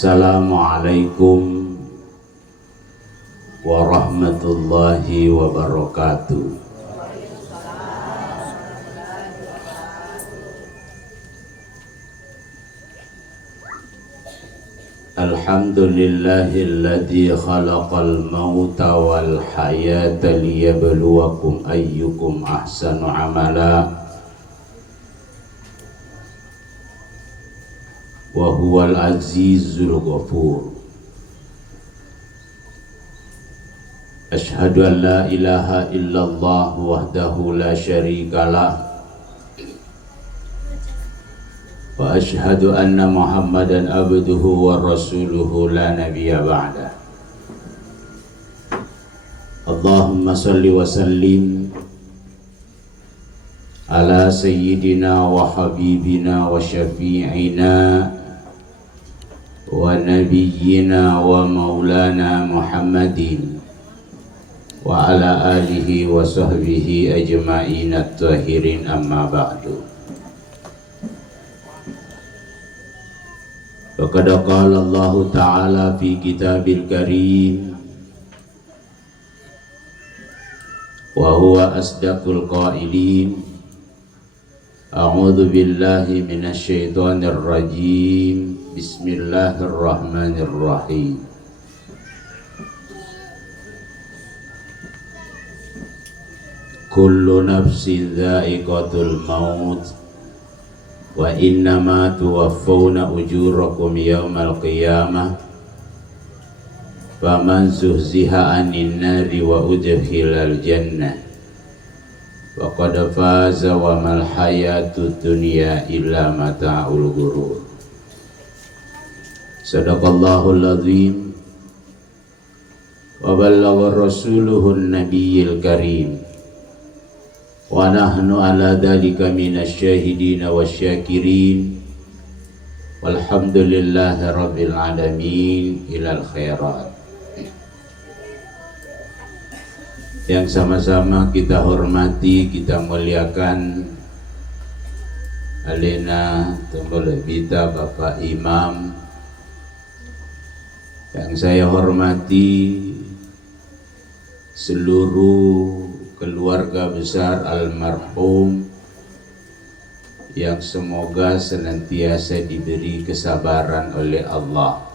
Assalamualaikum warahmatullahi wabarakatuh. Alhamdulillahilladzi khalaqal mauta wal hayata liyabluwakum ayyukum ahsanu amala wa huwal azizul ghafur. Ashhadu an la ilaha illallah wahdahu la syarikalah wa ashhadu anna Muhammadan abduhu wa rasuluhu la nabiyya ba'da. Allahumma salli wa sallim ala sayyidina wa habibina wa syafi'ina wa nabiyyina wa maulana Muhammadin wa ala alihi wa sahbihi ajma'in at-tahirin, amma ba'du. Faqad qala Allah Ta'ala fi kitabil karim wa huwa asdaqul qailin. A'udzu billahi minasy syaithanir rajim. Bismillahirrahmanirrahim. Kullu nafsin dha'iqatul maut wa innama tuwaffawna ujurakum yawmal qiyamah faman zuhziha 'anil nari wa udkhilal jannah faqad faza wa mal hayatud dunya illa mata'ul ghurur. Sadaqallahul azim wa ballagha rasuluhun nabiyyil karim wa nahnu ala dhalika minasy syahidin wasyakirin walhamdulillahi rabbil alamin ilal khairat. Yang sama-sama kita hormati, kita muliakan alena Tumbul Bita Bapak Imam, yang saya hormati seluruh keluarga besar almarhum yang semoga senantiasa diberi kesabaran oleh Allah.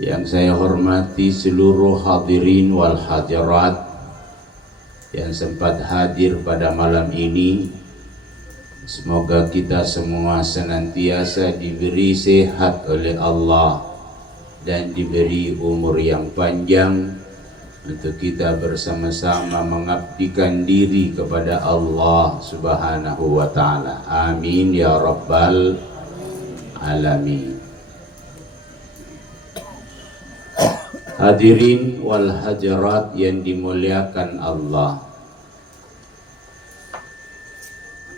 Yang saya hormati seluruh hadirin wal hadirat yang sempat hadir pada malam ini. Semoga kita semua senantiasa diberi sehat oleh Allah dan diberi umur yang panjang untuk kita bersama-sama mengabdikan diri kepada Allah Subhanahu wa ta'ala. Amin ya rabbal alamin. Hadirin wal hadirat yang dimuliakan Allah,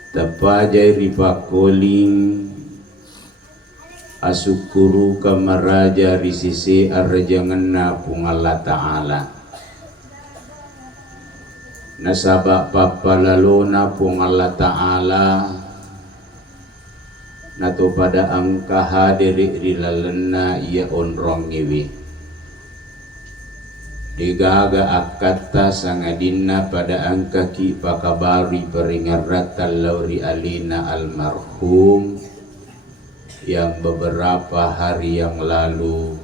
tapajai ripakoling asukuru kamaraja risisi arjanganna pung Allah ta'ala. Nasabak papalalona pung Allah ta'ala nato pada angka hadiri rilalena ia onrong iwi digaga akata sangadina pada angka ki pakabari peringaratan lauri alina almarhum yang beberapa hari yang lalu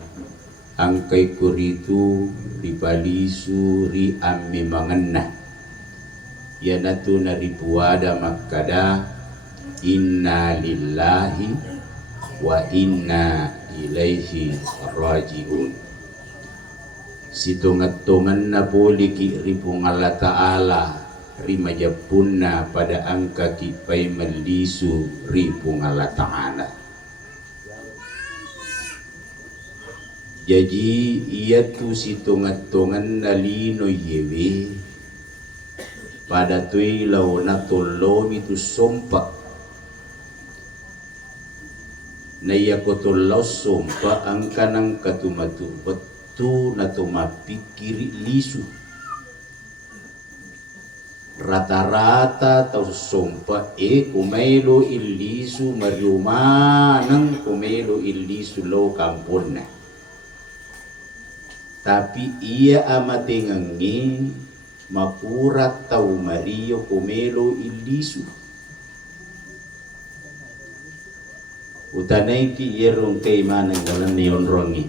angkai kuritu ripalisu ri ammi mangenah ya natuna ripuada makkada inna lillahi wa inna ilaihi rajiun. Situngat-tungan na puli ki ripung Allah ta'ala rimajapunna pada angka kipay malisu ripung Allah ta'ala. Jadi iya tu situngat-tungan na lino yewe pada tuwi law na tulomi tu sompa na iya ko tulaw sompa ang kanang katumatubat tu na tumapikiri lisu rata-rata tau sompa kumelo ilisu mariumanang kumelo ilisu lo kampun na. Tapi ia amatengangi makurat tau mario kumelo ilisu. Utanay ki yerong kay manang walang niyonrongi.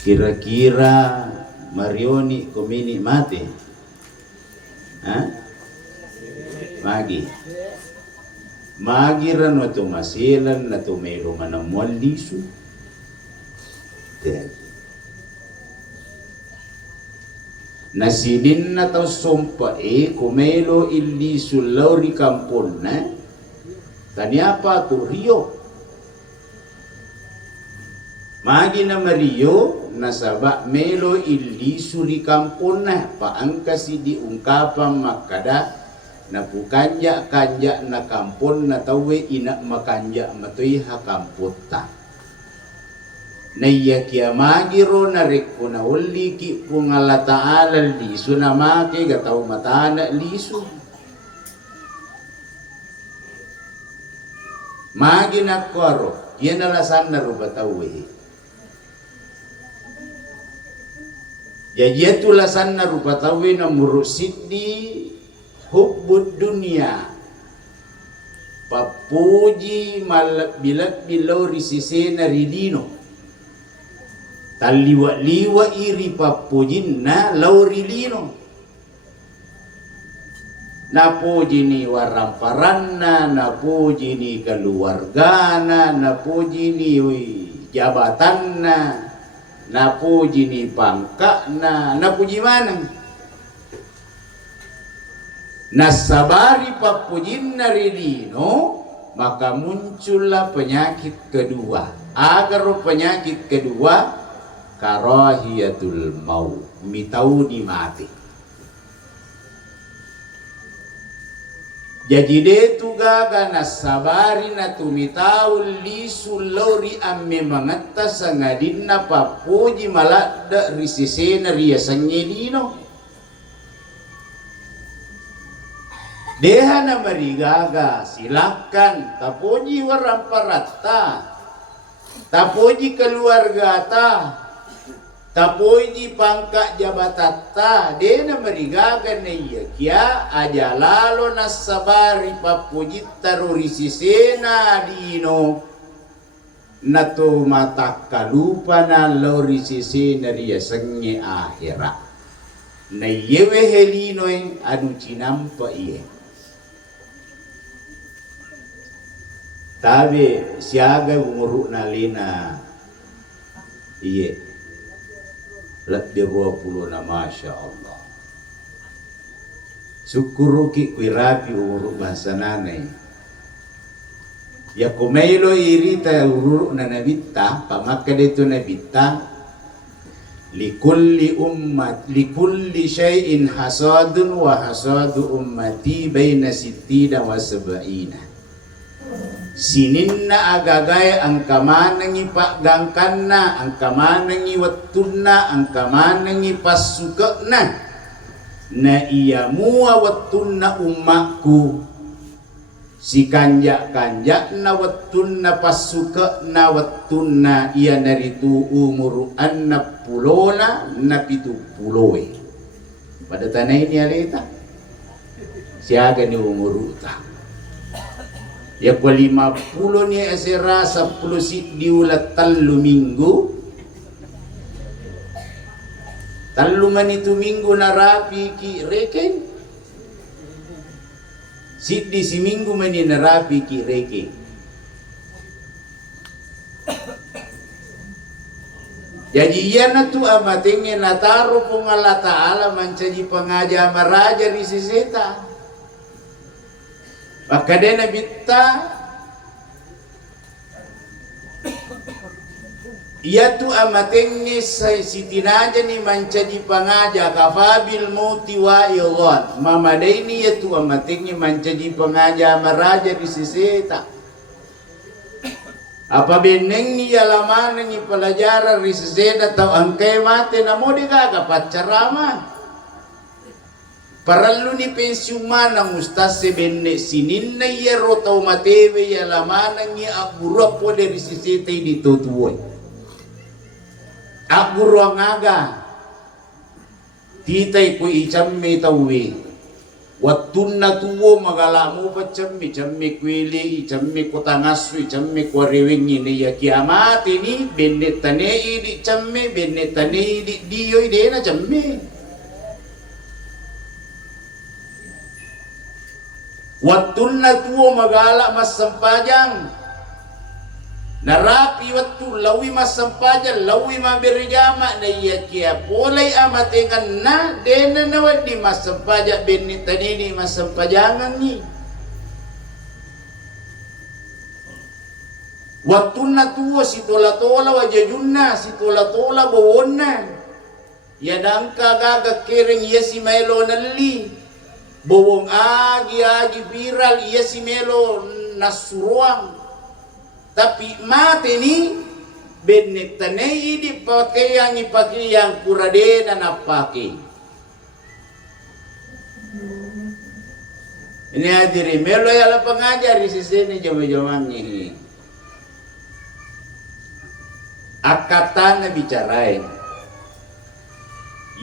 Kira-kira marioni kumini mate. Magi rano tumasilan na tumelo manamual lisu. Nasilin na tau sumpa kumelo ilisu lauri kampon na kanyapa tu Rio. Magi na Mario nasaba melo ilisu di kampon na paangkasi di ungkapan makada na pukanya kanya na kampon na tawe ina makanya matoy ha kampota. Na iya kia magiro na reko na uli ki pungala taala lisu na make gatau matana lisu. Magi na koro, yan alasan na rupatawi. Jadi tulasan na rupatawi na murusid di hubbud dunia. Papuji malak bilau risise na ridino. Taliwa-liwa iri papujin na laurilino. Napuji ni waramparanna, napuji ni keluargana, napuji ni jabatanna, napuji ni pangkakna, napuji mana? Nasabari papujin naridino, maka muncullah penyakit kedua. Agar penyakit kedua, karahiyatul maut, mitauni mati. Jadi detu gaga nasabari na tumitaw lisu lori amme mangata sangadin na papuji malada risisena riasanya dino. Deha na marigaga silakan tapuji waramparata, tapuji keluarga ta, tapuji pangkat jabatata, dena marigaga na iya kia aja lalo nasabari papuji tarurisisena dino nato matakalupa na lorisisena riasanya akhirat na yewe helinoy anu cinampa iye. Tabi siaga umuruk nalina iye lebih 20 na Masya Allah. Syukuru ki kuirapi uruk bahasa nanay. Ya kumailo irita uruk na nabita, pamaka dito nabita, likulli syai'in hasadun wa hasadu ummati baina sittina wa sab'ina. Sininna agagay ang kamanangi pagangkanna, ang kamanangi wattunna, ang kamanangi pasukakna na iya mua wattunna ummaku si kanja na wattunna pasukakna wattunna iya naritu umuruan na pulona na pitupuloy. Pada tanay ni alita siaga ni umuruta. Ya kwa 50 ni asira 10 diulat 3 minggu. 3 manitu minggu na rapi ki reken. Di si minggu mani na rapi ki reken. Jadi iya na tu amatingin nataro pong Allah Ta'ala mancaji pengaja maraja di siseta. Maka dia nabita ia tu amatengi sitinaja ni mancaji pengaja kafabil mauti wa iwan mama ini ia tu amatengi mancaji pengaja maraja di siseta. Apa beneng ni alaman ni pelajaran di siseta tau angkai mate namo digaga pacarama. Parallu ni pensiuma na mustase benne sinin na yero tau matewe ya lamana ngi aguro po dari sisite di tutuoy. Aguro ngaga titay ko ichamme tawwe. Watun na tuwo magalamu pa chamme kwili chamme ko tangasu chamme ko rewingi ni ya kiamat ini benne tane di chamme benne tane di diyo ide na chamme. Watun na tuwo magala mas sampajang narapi watu lawi mas sampajang lawi maberjama na iya kia polay amatengan na dena na wadi mas sampajang benita nini mas sampajangan ni watun na tuwo si tola-tola wajajunna si tola-tola bawonna yadangka gaga kering yesi mailo nali bowong agi viral iya si Melo nasuruang tapi mate ni benek tanei di pakaian ipakaian kurade na napake ini hadiri Melo ya la pengajar di sini jama-jamang ini akatan na bicarain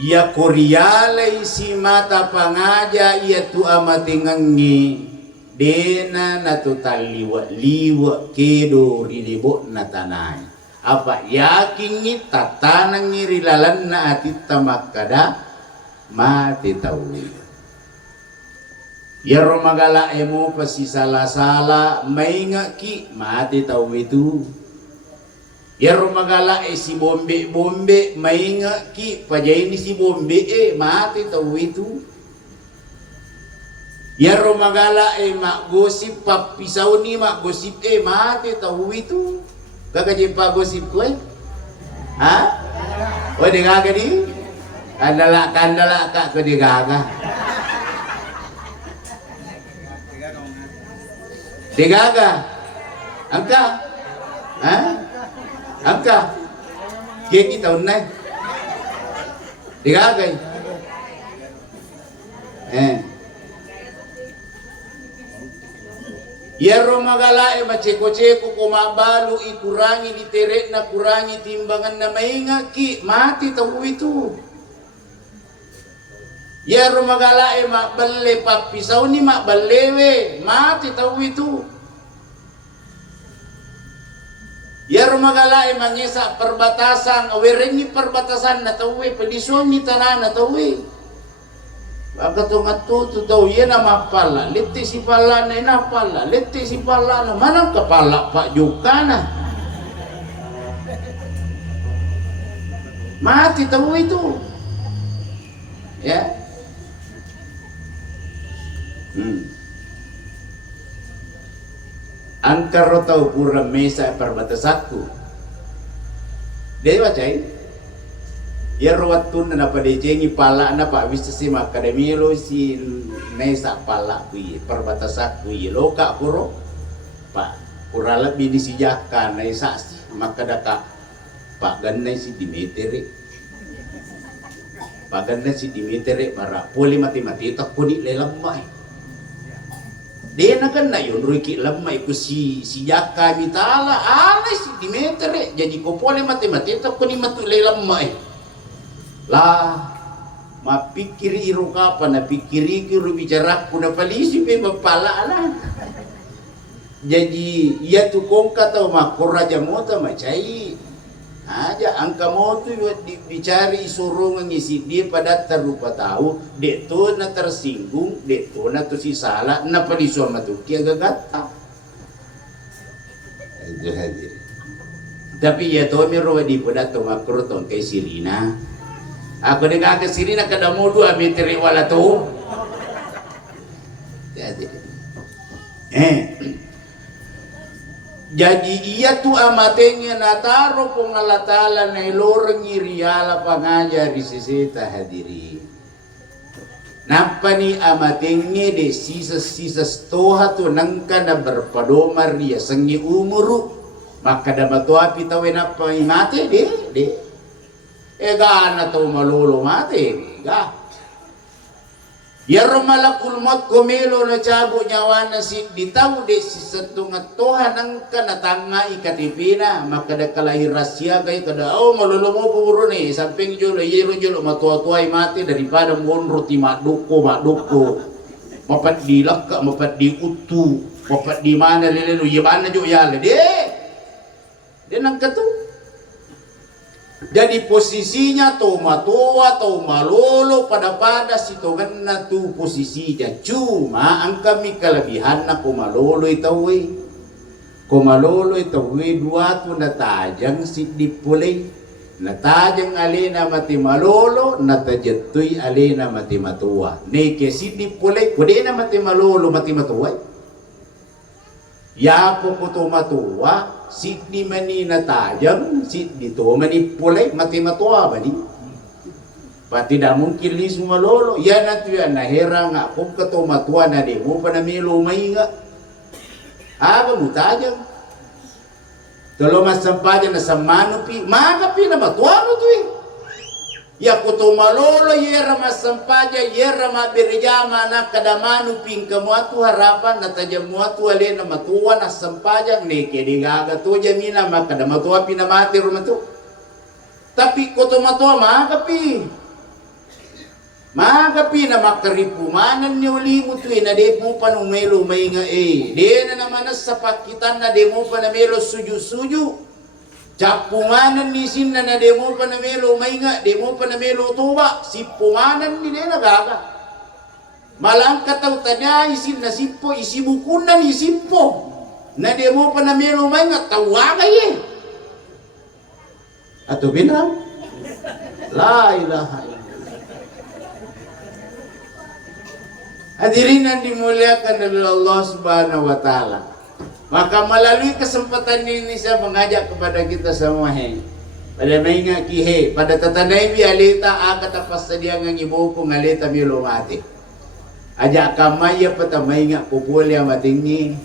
ya koryala isi mata pangaja ia tu amatingangi dena na total liwa kedo rilibok na tanay apa yakin ni tatanang ni rilalan na atit tamakada mati tawi ya romagala emo pasi sala-sala may nga ki mati tawi tu ya romagala si bombe mainga ki pajai ni si bombe mati tahu itu ya romagala mak gosip pap pisau ni mak gosip mati tahu itu kakak jempa gosip kue ha oh de gaga di kandala kak ke de gaga angka ha angka keki tahun nay digagay yaro magala macheko-cheko kumabalu ikurangi diterek na kurangi timbangan na mainga ki mati tahu itu yaro magala makballe papisaw ni makballewe mati tahu itu ya rumagala mangisa perbatasan aweren ni perbatasan na tawi pedisuang ni tanah na tawi bagatung atu tu tahu ye nama pala leti si pala na pala leti si pala na mana kepala pak Jukana mati tahu itu ya angkar tau pura mesa perbatasanku dia bacai ya rawatun na padejengi pala na pak bisa si akademi lo si mesa pala kui perbatasanku loka puro pak pura lebih disijakan nesa si maka daka pak ganai si dimetere pak ganai si dimetere para poli mati tak puni lelamai dia kan na yun ruiki lamay ko si jaka mitala alay si dimetere jadi ko pole matematika ko ni matulay lamay lah mapikiri iro ka pa napikiri ko bicara ko na palisi pe mapala ala jadi iya tu kong kata makora jamota macai aja angka mo tu dicari surungan ngisi dia pada terlupa tahu dek tu na tersinggung dek tu na tu si salah na palisua matuki agak gata tapi ya to mi rowa di pada to makro to kay Sirina ako dengar ke Sirina kada mo dua metri wala to jadi iya tu amatenya nataro pengalatala na ilorong iriala pangaja di sisita hadiri. Napa ni amatenya de sisa stoha tu nangka na berpadomar dia sengi umuru maka dapat tu api tahu napa mate de gana tu malolo mate ga Ya malakul maut komelo na tiyago nyawa na si ditaw de si satungat Tuhan ang kanatanga ikatipina makadakalahir rasya kay kada malulumo puro ni samping julo yero julo matuwa-tuwa mati daripada monro ti maduko mapat dilak ka mapat di utu mapat di mana lelelo yabana jo yale de nang katu. Jadi posisinya to matuwa to malolo pada sitongan na tu posisinya. Cuma ang kami kalabihan na kumalolo itawi. Kumalolo itawi dua tu natajang sidip pulay. Natajang alina mati malolo, natajatoy alina mati matuwa. Neke sidip pulay, kundi na mati malolo mati matuwa. Yapo ko to matuwa. Sidni mani natajam, sidni to mani pulay, mati matuwa ba di? Pati tidak mungkin li sumalolo. Yan at yan, nahera nga, kung kato matuwa na di mo pa na milo may nga. Aga mo tajam. Tolo masampajan na sa manupi, magapi na matuwa mo to eh. Ya kuto malolo, yera masampaja, yera mabirjama na kadamanu pingka muatu harapan na tajam muatu ale na matuwa na sampaja neke digaga to jamina makadamatuwa pinamati rumatu. Tapi kuto matuwa magapi na makaripumanan niyo limu to na de mo pa numelo may nga de na naman sa pakitan na de mo pa na melo suju Capunganan ni sin na demo pa na melo may nga, demo pa na melo tuwa, sipunganan ni nila gaga. Malang kataw tanya isin na simpo, isimukunan isimpo. Na demo pa na melo may nga, tawagay eh. Ato binang? La ilaha illallah. Hadirin yang dimuliakan oleh Allah Subhanahu wa taala. Maka melalui kesempatan ini saya mengajak kepada kita semua pada mainga kihe pada tatanay bi alita akat apas sadia nga ibu ko ngalita milo mati. Ajak kamaya pata mainga kupulya matingi.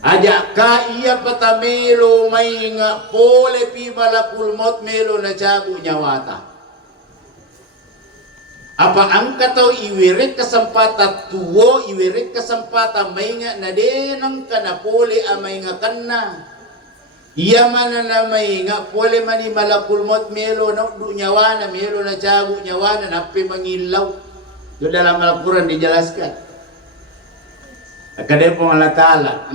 Ajak ka iya pata melo mainga pole pi malakul maut melo na tiyago nyawata. Apa angka tau iwirik kesempatan tuwo iwirik kesempatan mainga na denang kana pole amainga kanna iya mana na mainga pole mani malakul maut melo na du nyawana melo na tiyago nyawana napi mangilaw itu dalam Al-Quran dijelaskan akadai pong Allah Ta'ala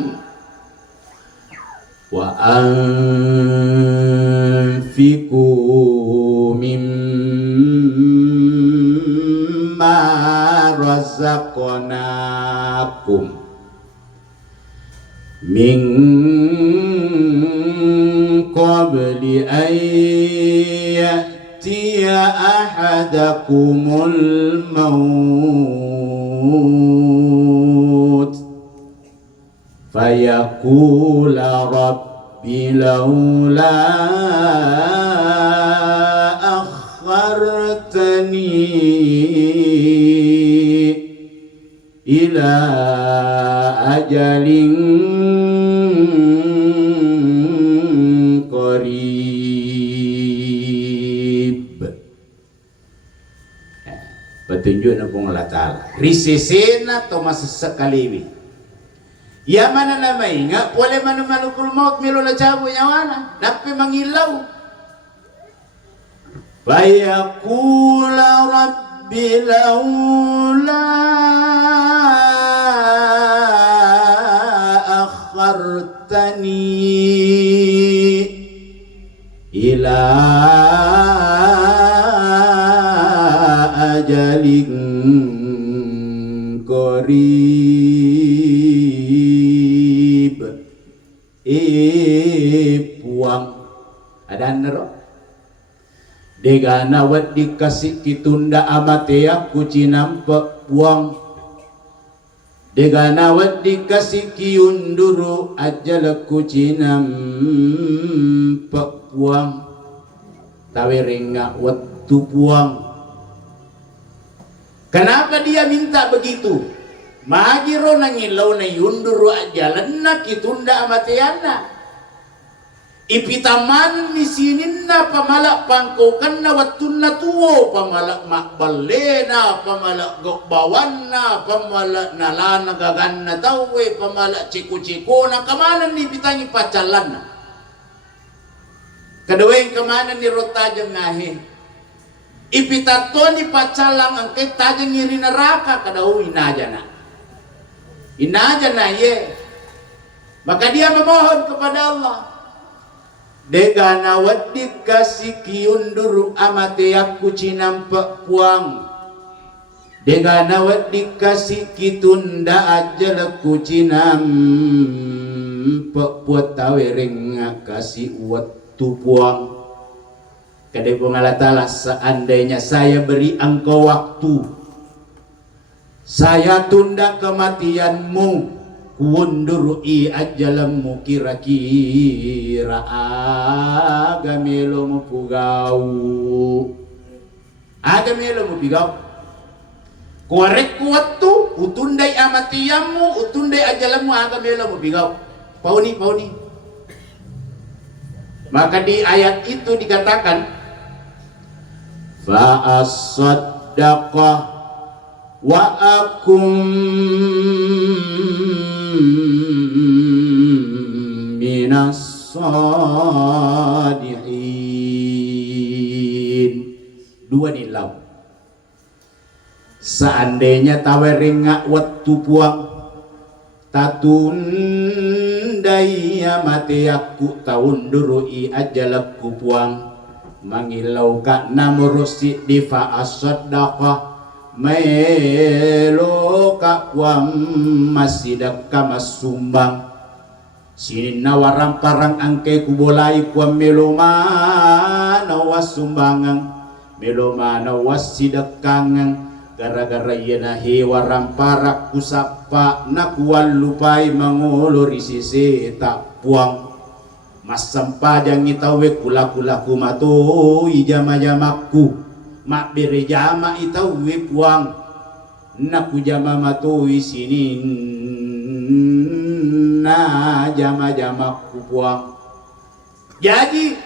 wa anfiku razaqnakum min qabli an ya'tiya ahadakumul maut fayaqula rabbi laula akhartani ila ajalin qarib. Petunjuk na pong Allah Ta'ala risisena to masasakaliwi ya mana na mainga pole mana malukul maut milo na tiyago nyawana napi mangilaw fayaqula rabbi laula akhartani ila ajalin qarib puang ada nero degana wat dikasih kitunda amatea kucinampe puang degana wat dikasih kiunduru ajal kucinampe puang taweringa waktu puang. Kenapa dia minta begitu? Magiro nangilaw na yunduru ajalan na kitunda amateana. Ipitaman ni sinin na pamala pangkukan na watun na tuwo, pamala makbale na, pamala gokbawan na, pamala nalanagagan na tawe, pamala chiko-chiko na kamanan ni pitang ipacalan na. Kadaweng kamanan ni rotajang ngahe. Ipitato ni pacalang ang kay tajang irinaraka kadaw inaja na. Inaja na ye. Maka dia memohon kepada Allah. Dega nawadik kasih kiundur amate aku cinampak puang. Dega nawadik kasih kitunda aja laku cinampak puat tawering kasih waktu puang. Kadai pengalatala seandainya saya beri engkau waktu, saya tunda kematianmu. Kuundurui ajalammu kira-kira agamelo mo pugau korek kuwatu utundai amatiyamu utundai ajalammu agamelo mo pugau pauni maka di ayat itu dikatakan fa as-saddaqah wa akum minas sadiqin. Dua nilau. Seandainya tawering waktu puang tatundai mati aku tahun durui ajalaku puang mangilau ka namurusi di fa'asaddaqah melo kakwam masih dakam sumbang sinin nawaram parang angke kubolai kwam melo mana was sumbangang melo mana was sidakangang gara-gara yana hewaram parak kusapa nakual lupai mangolori sisi tak puang mas sempadang itawe kula-kula kumato ijama-jamaku mak bere jama itau wipuang naku jama matoi sinin na jama kupuang jadi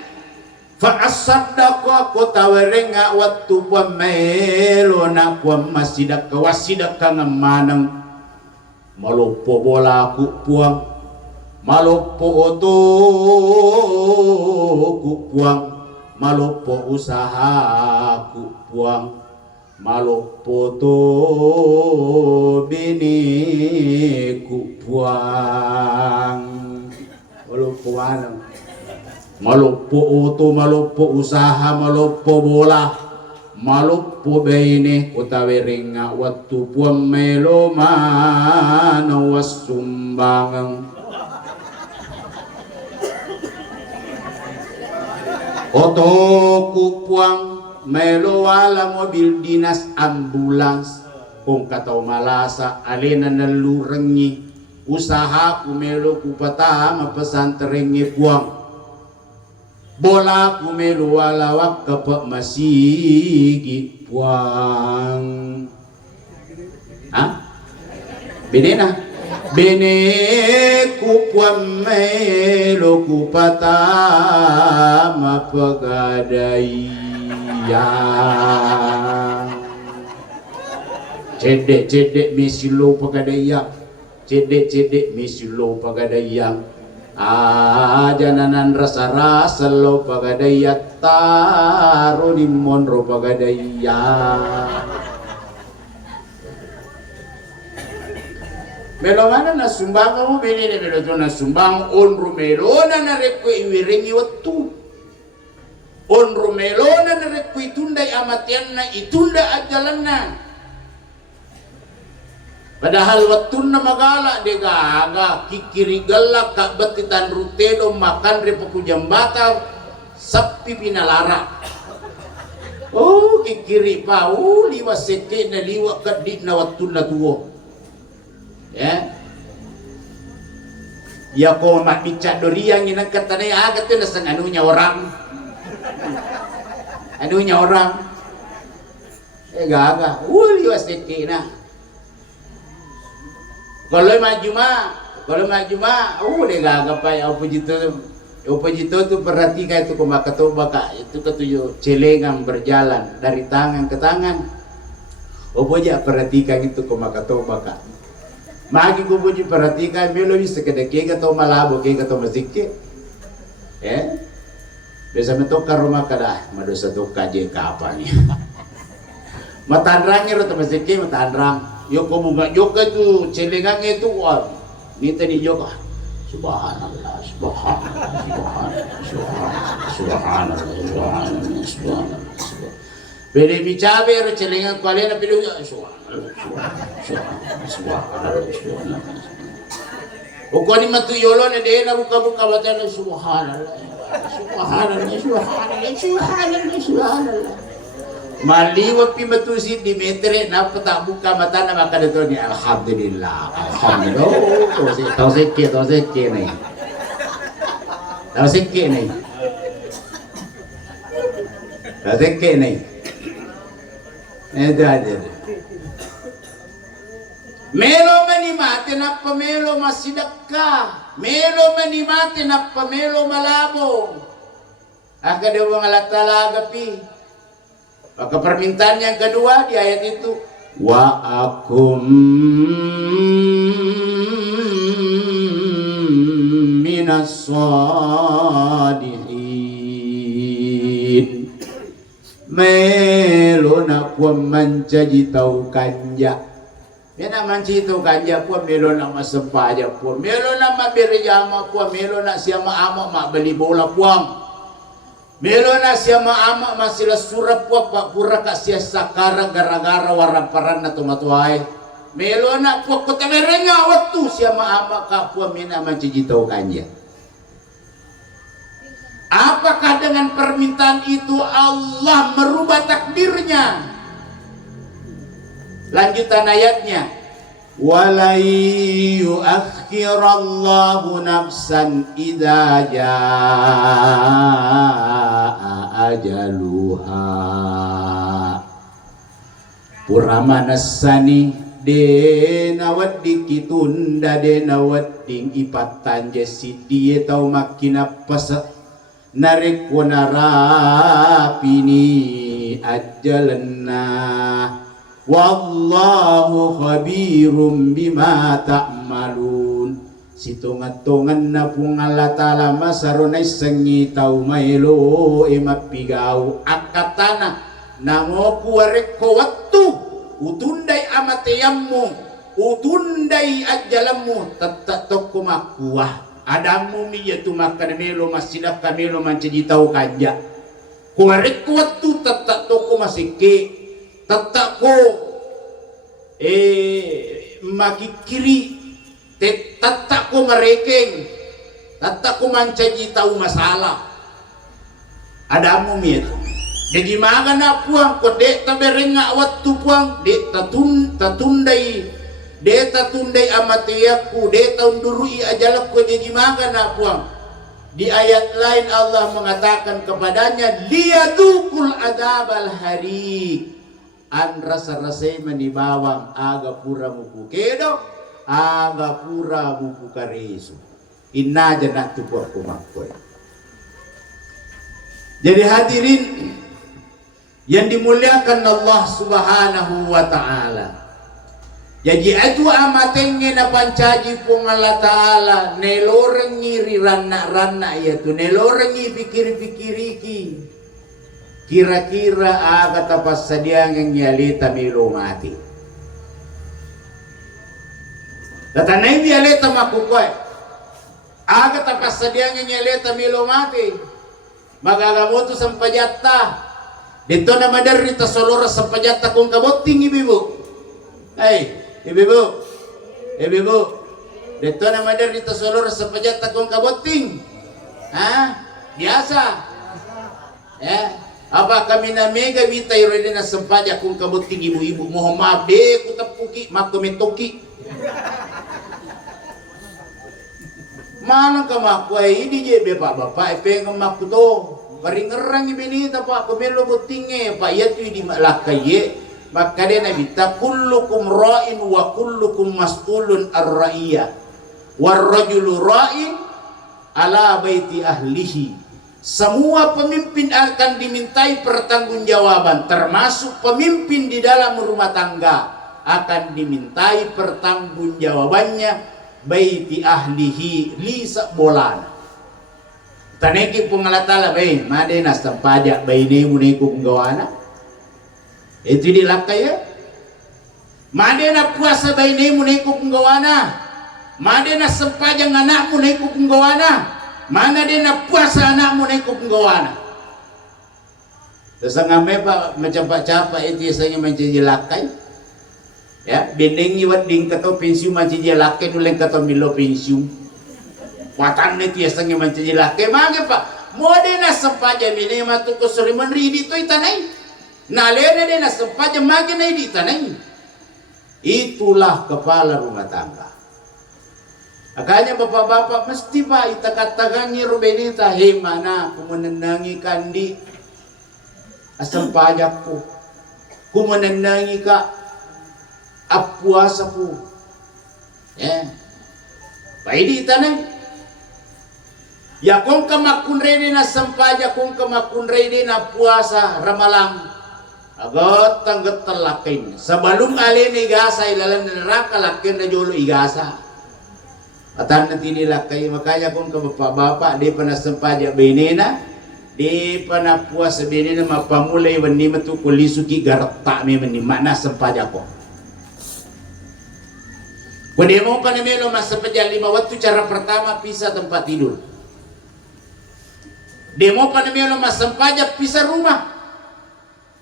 fa as-saddaqa ko tawerenga waktu pamelo na puang masidak kawasidak kang manang malopo bola ku puang malopo oto ku puang malopo usaha ku puang malopo to bini ku puang malopo ano malopo oto malopo usaha malopo bola malopo bini kutaweringa waktu puang melo mana wasumbangang oto kupuang melo wala mobil dinas ambulans kung kataw malasa alina nalurengi usaha kumelo kupata mapesanterengi puang bola kumelo wala wak kapak masigi puang ha benena bene kupuan melo kupata mapagadaya cedek misilo pagadaya cedek misilo pagadaya jananan rasa lo pagadaya taro di monro pagadaya melo mana na sumbang mo benene melo to na sumbang onro melo na rekko iwirengi wattu onro melo na rekko itundai amatian na itunda ajalan na padahal wattu na magala de gaga kikirigala ka batitan rutedo makan repo jambata sapi pinalara oh kikiri pa liwa seke na liwa kadit na wattu na tuwo ya ko mapica doriang inang katanay agad yun nasang anunya orang gaga liwas deke na kalau maju ma de gaga pa ya puji tu Opo jito tu perhatikan itu kumakatoba ka itu ketujuh celengan berjalan dari tangan ke tangan. Opo ja perhatikan itu kumakatoba ka. Magi kubo ji perhatikan melo bisa kedeke atau malabo ke atau masike. Biasa mentoka rumah kada madosa toka je kapan ya. Matandrang ro to masike matandrang. Yo kumunga joka tu celengan itu wah. Ni tadi joka. Subhanallah, subhanallah, subhanallah, subhanallah, subhanallah, subhanallah. Bede bicabe ro celengan kualena pilu subhanallah, subhanallah, subhanallah. Ukoni matu yolo ne de na buka-buka batana subhanallah, subhanallah, subhanallah, subhanallah, subhanallah. Maliwat pi matusi di metre na pata buka mata na maka dato ni alhamdulillah alhamdulillah tau sekke nih itu aja melo manimate na pamelo masidakka melo manimate na pamelo malabo aga dewa ngalatalaga pi. Maka permintaan yang kedua di ayat itu wa akum minas sadiqin melo na kuam mancaji tau kanja mena manci tau kanja kuam melo na masempaja kuam melo na mabirjama kuam melo na siama ama mak beli bola kuam melo na siya maama masila surap po pa pura ka siya sakara gara-gara waramparan na tumatuay. Melo na po kutamerenga waktu siya maama ka po mina mancijitaw kanya. Apakah dengan permintaan itu Allah merubah takdirnya? Lanjutan ayatnya. Walai yuakhirallahu nafsan idza jaa ajaluha purama nasani dena waddi kitunda dena wadding ipatan jesi dia tau makina pasa narik wanarapini ajalanna wallahu khabirum bima ta'malun situngat-tungan na pungalatala masarunay sangi tau mailo mapigaw akatana namo kuwarek ko waktu utunday amatayammu utunday ajalammu tattatok kumakuah adamu miya tumakan melo masidak kamelo mancajitaw kanja kuwarek ko waktu tattatok kumasike tatako makikiri tatako marekeng tatako mancaji tahu masalah ada mumit jadi maga na puang ko de taberenga waktu puang de tatundai de tatundai amatiyaku de taundurui ajalakku jadi maga na puang di ayat lain Allah mengatakan kepadanya liyadukul adabal harik an rasa-rasay manibawang aga pura muku kedo aga pura muku karesu inna janatu por kumakoy. Jadi hadirin yang dimuliakan Allah Subhanahu wa taala. Jadi atu amatenge na pancaji pong Allah taala nelorengi rirana-rana yaitu nelorengi pikir-pikiriki kira-kira aga tapas sadiang yang nyalita milo mati. Tatanay nyalita makukoy. Aga tapas sadiang yang nyalita milo mati. Magagamoto sampajatta. Dito na madarita solora sampajatta kung kaboting ibibu. Ay, ibibu. Ibibu. Dito na madarita solora sampajatta kung kaboting. Ha? Biasa. Ya. Apa kami na mega vitay rin na sampaja kung kabuting ibu-ibu mo mabe ko tapuki makometoki manang kamakway hindi je be bapak epeng makuto paringerang ibinita pa kumelo butinge pa yatu di malakaye makade na bita kullukum ra'in wa kullukum mas'ulun ar-ra'iyah war rajulu ra'in ala baiti ahlihi. Semua pemimpin akan dimintai pertanggungjawaban, termasuk pemimpin di dalam rumah tangga akan dimintai pertanggungjawabannya baiti ahlihi li sabolana. Taneki pengalatala bay madena sampaja bayne muniku penggawana. Itu dilakai ya. Madena puasa bayne muniku penggawana. Madena sampaja anakmu muniku penggawana. Mana dia nak puasa anakmu naik penggawana. Terus ngame pak macam pak capa itu saya menjadi lakai. Ya, bendengi wading kata pensiun menjadi lakai dulu yang kata milo pensiun. Watan itu saya menjadi lakai. Mana pak? Modena sempaja mini matu kusuriman ridi tu itanai. Nalena dia nak sempaja magina di itanai. Itulah kepala rumah tangga. Agaknya bapak-bapak mesti pak ita katakannya Rubenita, hei mana ku menenangi kandi asam pajakku, ku menenangi ka apuasaku, ya, paidi tanah. Ya kung kamakun rede na sampajak, kung kamakun rede na puasa ramalang, agot tanggat talakin. Sebelum alin igasa ilalan neraka lakin na jolo igasa. Atan nanti dilakai, makanya kung ka bapak-bapak di pana sampajak benena, di pana puasa benena mapamulay wani matu kulisuki garata me mani mana sampajak ko. Kung di mo panamelo mas sampajak 5 waktu cara pertama pisah tempat tidur. Di mo panamelo mas sampajak pisah rumah.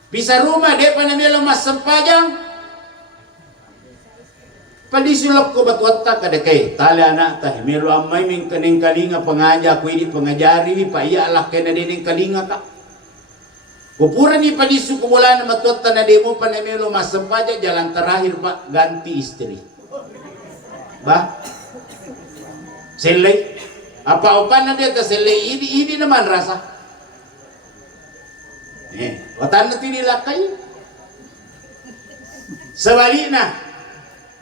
Pisah rumah di panamelo mas sampajak padisulap ko batwata kada kay tali anak tah melo amay ming kaning kalinga pangaja ko ini pangajari pa iya alak kay na dining kalinga ka kupura ni padisu ko wala na matwata na demo pa na melo masampaja jalan terakhir pak ganti istri ba selay apa na dia ta selay ini naman rasa watan na tinilakay sebaliknya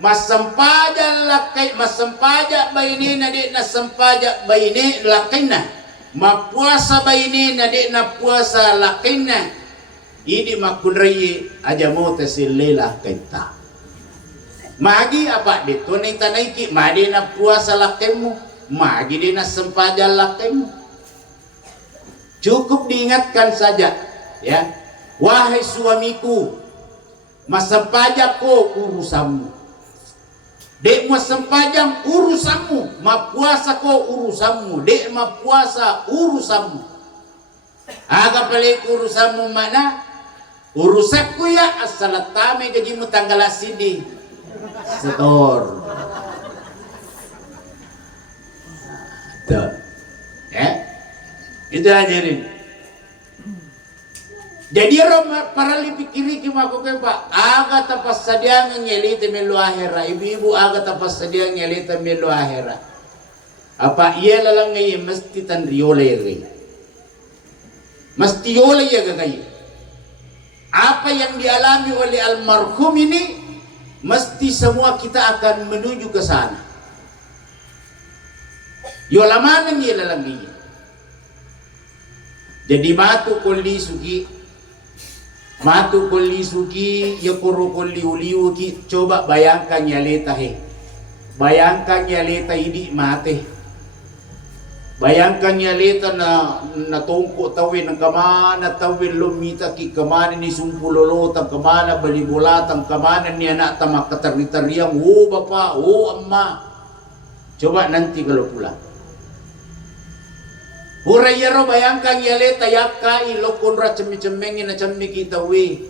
masampaja lakai masampaja baini na di na sampaja baini lakaina mapuasa baini na di na puasa lakaina idi makunrai aja mo tesilela kaita magi apa dito ni tanaiki madi na puasa lakaimu magi di na sampaja lakaimu. Cukup diingatkan saja ya, wahai suamiku masampaja ko urusanmu. Dek mo sempajang urusanmu, mapuasa ko urusanmu, dek mapuasa urusanmu. Aga palik urusanmu mana? Urusanku ya asalat tame gaji mo tanggal asidi. Setor. Tuh. Ya. Itu aja rin. Jadi para lipikiri kima ko kay pa aga tapas sadyang ngelita melo ahera ibu aga tapas sadyang ngelita melo ahera apa iya lalang ngayon mesti tan riole rin mesti yole ya gagay apa yang dialami oleh almarhum ini mesti semua kita akan menuju ke sana yolamanan iya lalang ngayon jadi matu koli suki matu koli suki ya kuru koli uliu ki coba bayangkan nyaleta he bayangkan nyaleta idi mate bayangkan nyaleta na tungko tawin ng kamana tawin lumita ki kamana ni sumpulolotang kamana balibulatang kamana ni anak tamak katarritariang oh bapa oh amma coba nanti kalau pulang Hurayero bayangkan yale tayaka ilokon ra cemengin na cemmi kita we.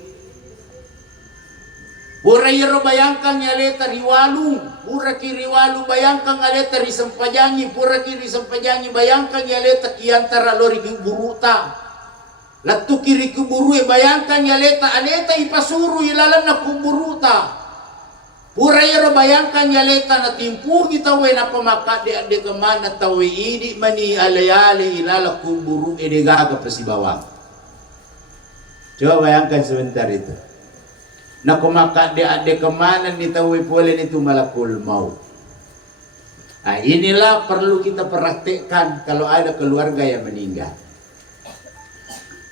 Hurayero bayangkan yale tariwalu, pura kiriwalu bayangkan yale tari sempajangi, pura kiri sempajangi bayangkan yale takiantara lori buruta. Latu kiri kuburu bayangkan yale ta aleta ipasuru ilalan na kuburuta. Purayero bayangkan yaleta na timpu kita we na pamakat de kemana tawi idi mani alayali ilala kuburu edegaga pasibawang. Coba bayangkan sebentar itu. Na kumakat de kemana ni tawi pole itu malakul maut. Nah, inilah perlu kita praktekkan kalau ada keluarga yang meninggal.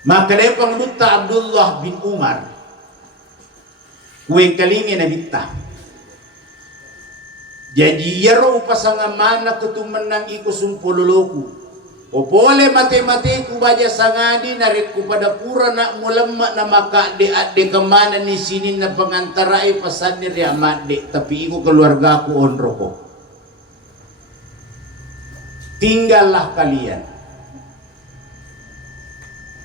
Maka dia pangduta Abdullah bin Umar kueng kalingi na bitta. Jadi yaro upasanga mana ketumenang iku sumpululuku. Opole mate-mate ku baja sangadi narik ku pada pura nak mulemak na maka de kemana ni sini na pengantarai pasan ni riamat de tapi iku keluarga ku onroko. Tinggallah kalian.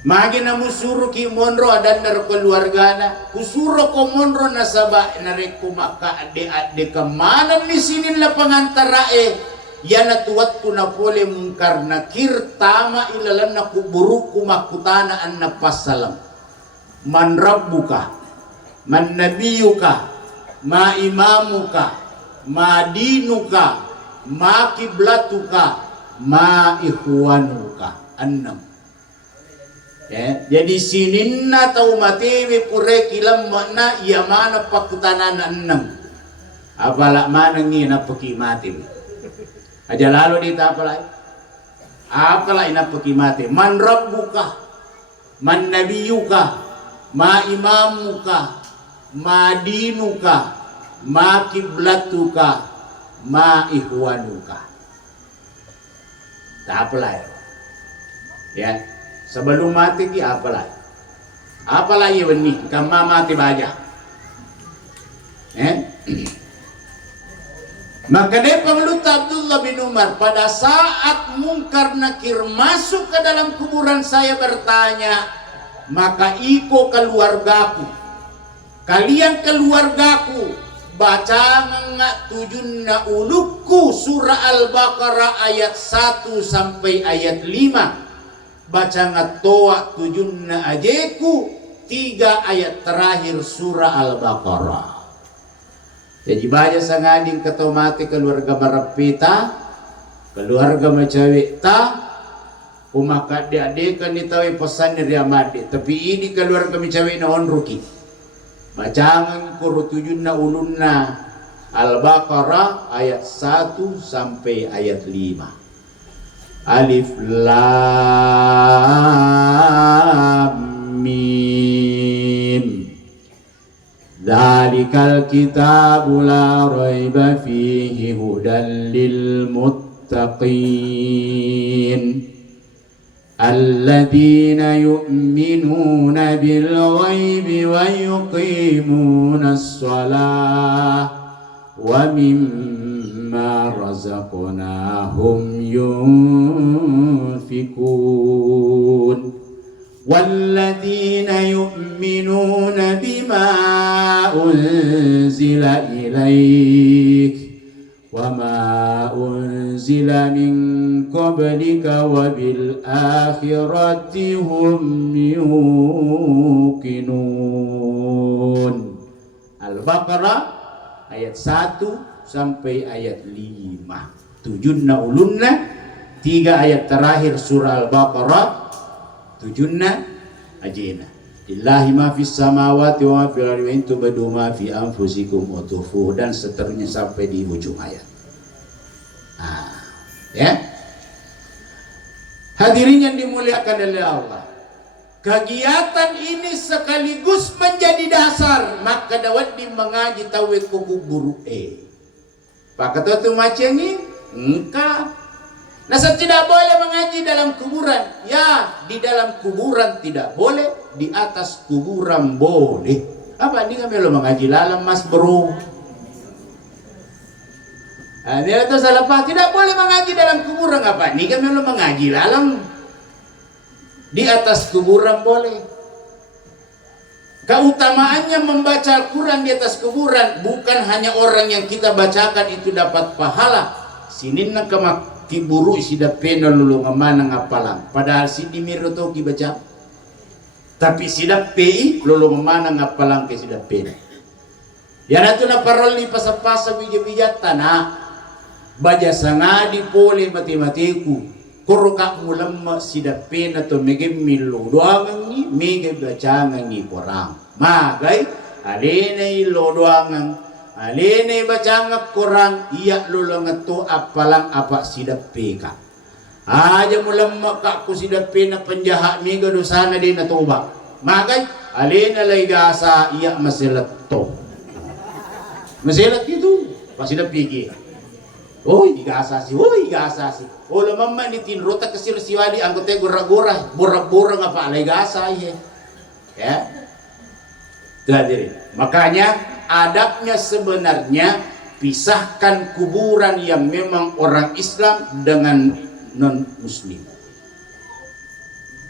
Magi na musuro ki monro adan nar keluarga na kusuro ko monro na saba narik ku maka de kemana ni sini na pengantarae yana tuat ku na pole mungkar nakir tama ilalan na kuburu ku makutana an na pasalam man rabbuka man nabiyuka ma imamuka ma dinuka ma kiblatuka ma ikhwanuka annam. Ya, jadi sinin na tau matewi pure kilam makna iya mana pakutanan annam apalak mana ngina pakimati aja lalu dita apalak ina pakimati man rabbuka man nabiyuka ma imamuka ma dinuka ma kiblatuka ma ikhwanuka. Tak apalah ya sebelum mati ki apalah ya benih kama mati baja maka dia pangluta Abdullah bin Umar pada saat mungkar nakir masuk ke dalam kuburan saya bertanya maka iko keluargaku kalian keluargaku baca ngak tujunna ulukku surah Al-Baqarah ayat 1 sampai ayat 5 baca ngak toa tujunna ajeku 3 ayat terakhir surah Al-Baqarah. Jadi baca sangading ketomati keluarga marapita keluarga macawik ta umakat diadekan ditawi pesan dari amadi tapi ini keluarga macawik na onruki bacangan kurutujunna ulunna Al-Baqarah ayat 1 sampai ayat 5. Alif Lam Mim. Dzalikal kitabu la raiba fihi hudan lil muttaqin. الذين يؤمنون بالغيب ويقيمون الصلاة ومما رزقناهم ينفقون والذين يؤمنون بما أنزل إليك وما أنزل من قبلك وبالآخرة هم يوقنون. Al-Baqarah ayat 1 sampai ayat 5. Tujunna ulunna 3 ayat terakhir surah Al-Baqarah tujunna ajina. Lillahi ma fis samawati wa ma fil ardi wa in tubdu ma fi anfusikum wa tukhfuhu dan seterusnya sampai di ujung ayat. Ya. Hadirin yang dimuliakan oleh Allah. Kegiatan ini sekaligus menjadi dasar maka dapat mengaji tauhid kubur Pak kata tu macam ni engkau Nasa tidak boleh mengaji dalam kuburan. Ya, di dalam kuburan tidak boleh, di atas kuburan boleh. Apa ini kami lo mengaji lalam mas bro? Dia itu salah pak, tidak boleh mengaji dalam kuburan apa? Ini kami lo mengaji lalam. Di atas kuburan boleh. Keutamaannya membaca Al-Quran di atas kuburan bukan hanya orang yang kita bacakan itu dapat pahala. Sinin na kemak tiburu sida pena lulu ngamana ngapalang padahal si dimiro to kibaca tapi sida pei lulu ngamana ngapalang ke sida pena ya natu na paroli pasapasa bijabijata na baja sangadi pole mati-matiku kuruka mulamma sida pena to mege milu doangan ni mege bacangan ni porang magai alena ilo doangan Alini bacangap kurang iya lulungan tu apalang apa sidap peka. Aja mulam maka ku sidap na penjahat miga dosana din natuba. Magay alina lay gasa iya masilat to. Masilat itu pasidap piki. Oy gasa si. Ola mamma ni tinrota kasir siwadi anggote gura-gura, burang-burang apa lay gasa ye. Ya. Jadi makanya adabnya sebenarnya pisahkan kuburan yang memang orang Islam dengan non Muslim.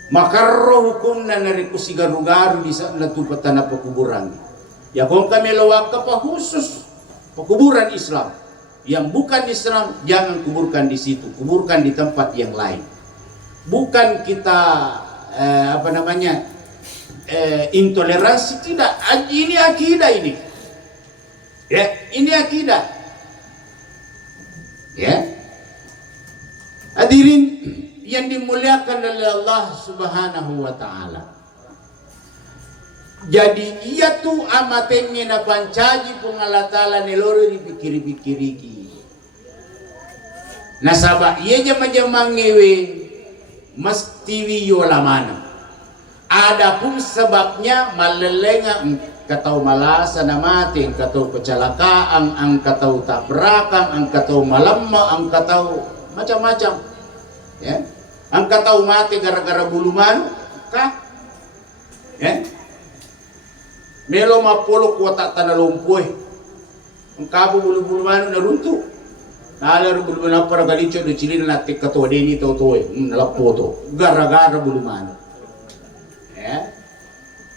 Maka roh hukum na nariku si garu-garu di saat natupatan na pekuburan. Ya kung kami lawak ka pa khusus pekuburan Islam. Yang bukan Islam jangan kuburkan di situ, kuburkan di tempat yang lain. Bukan kita intoleransi, tidak. Ini akidah ini. Ya, ini akidah. Ya. Hadirin yang dimuliakan oleh Allah Subhanahu wa taala. Jadi ia tu amatengnya na pancaji pungalatala neloro dipikiri-pikiriki. Nasaba ia jama-jama ngewe mesti yola mana. Adapun sebabnya malelenga katau malasa na mati, katau kecelakaan, ang katau tabrakan, ang katau malamma, ang katau macam-macam. Ya. Ang katau mati gara-gara bulu manu kah? Ya. Melo mapolo kuota tanah lumpuh. Ang kabo bulu-bulu manu naruntu. Nalar bulu manu para galicho do cilin natik katau deni tau-tau. Nalapoto gara-gara bulu manu. Ya.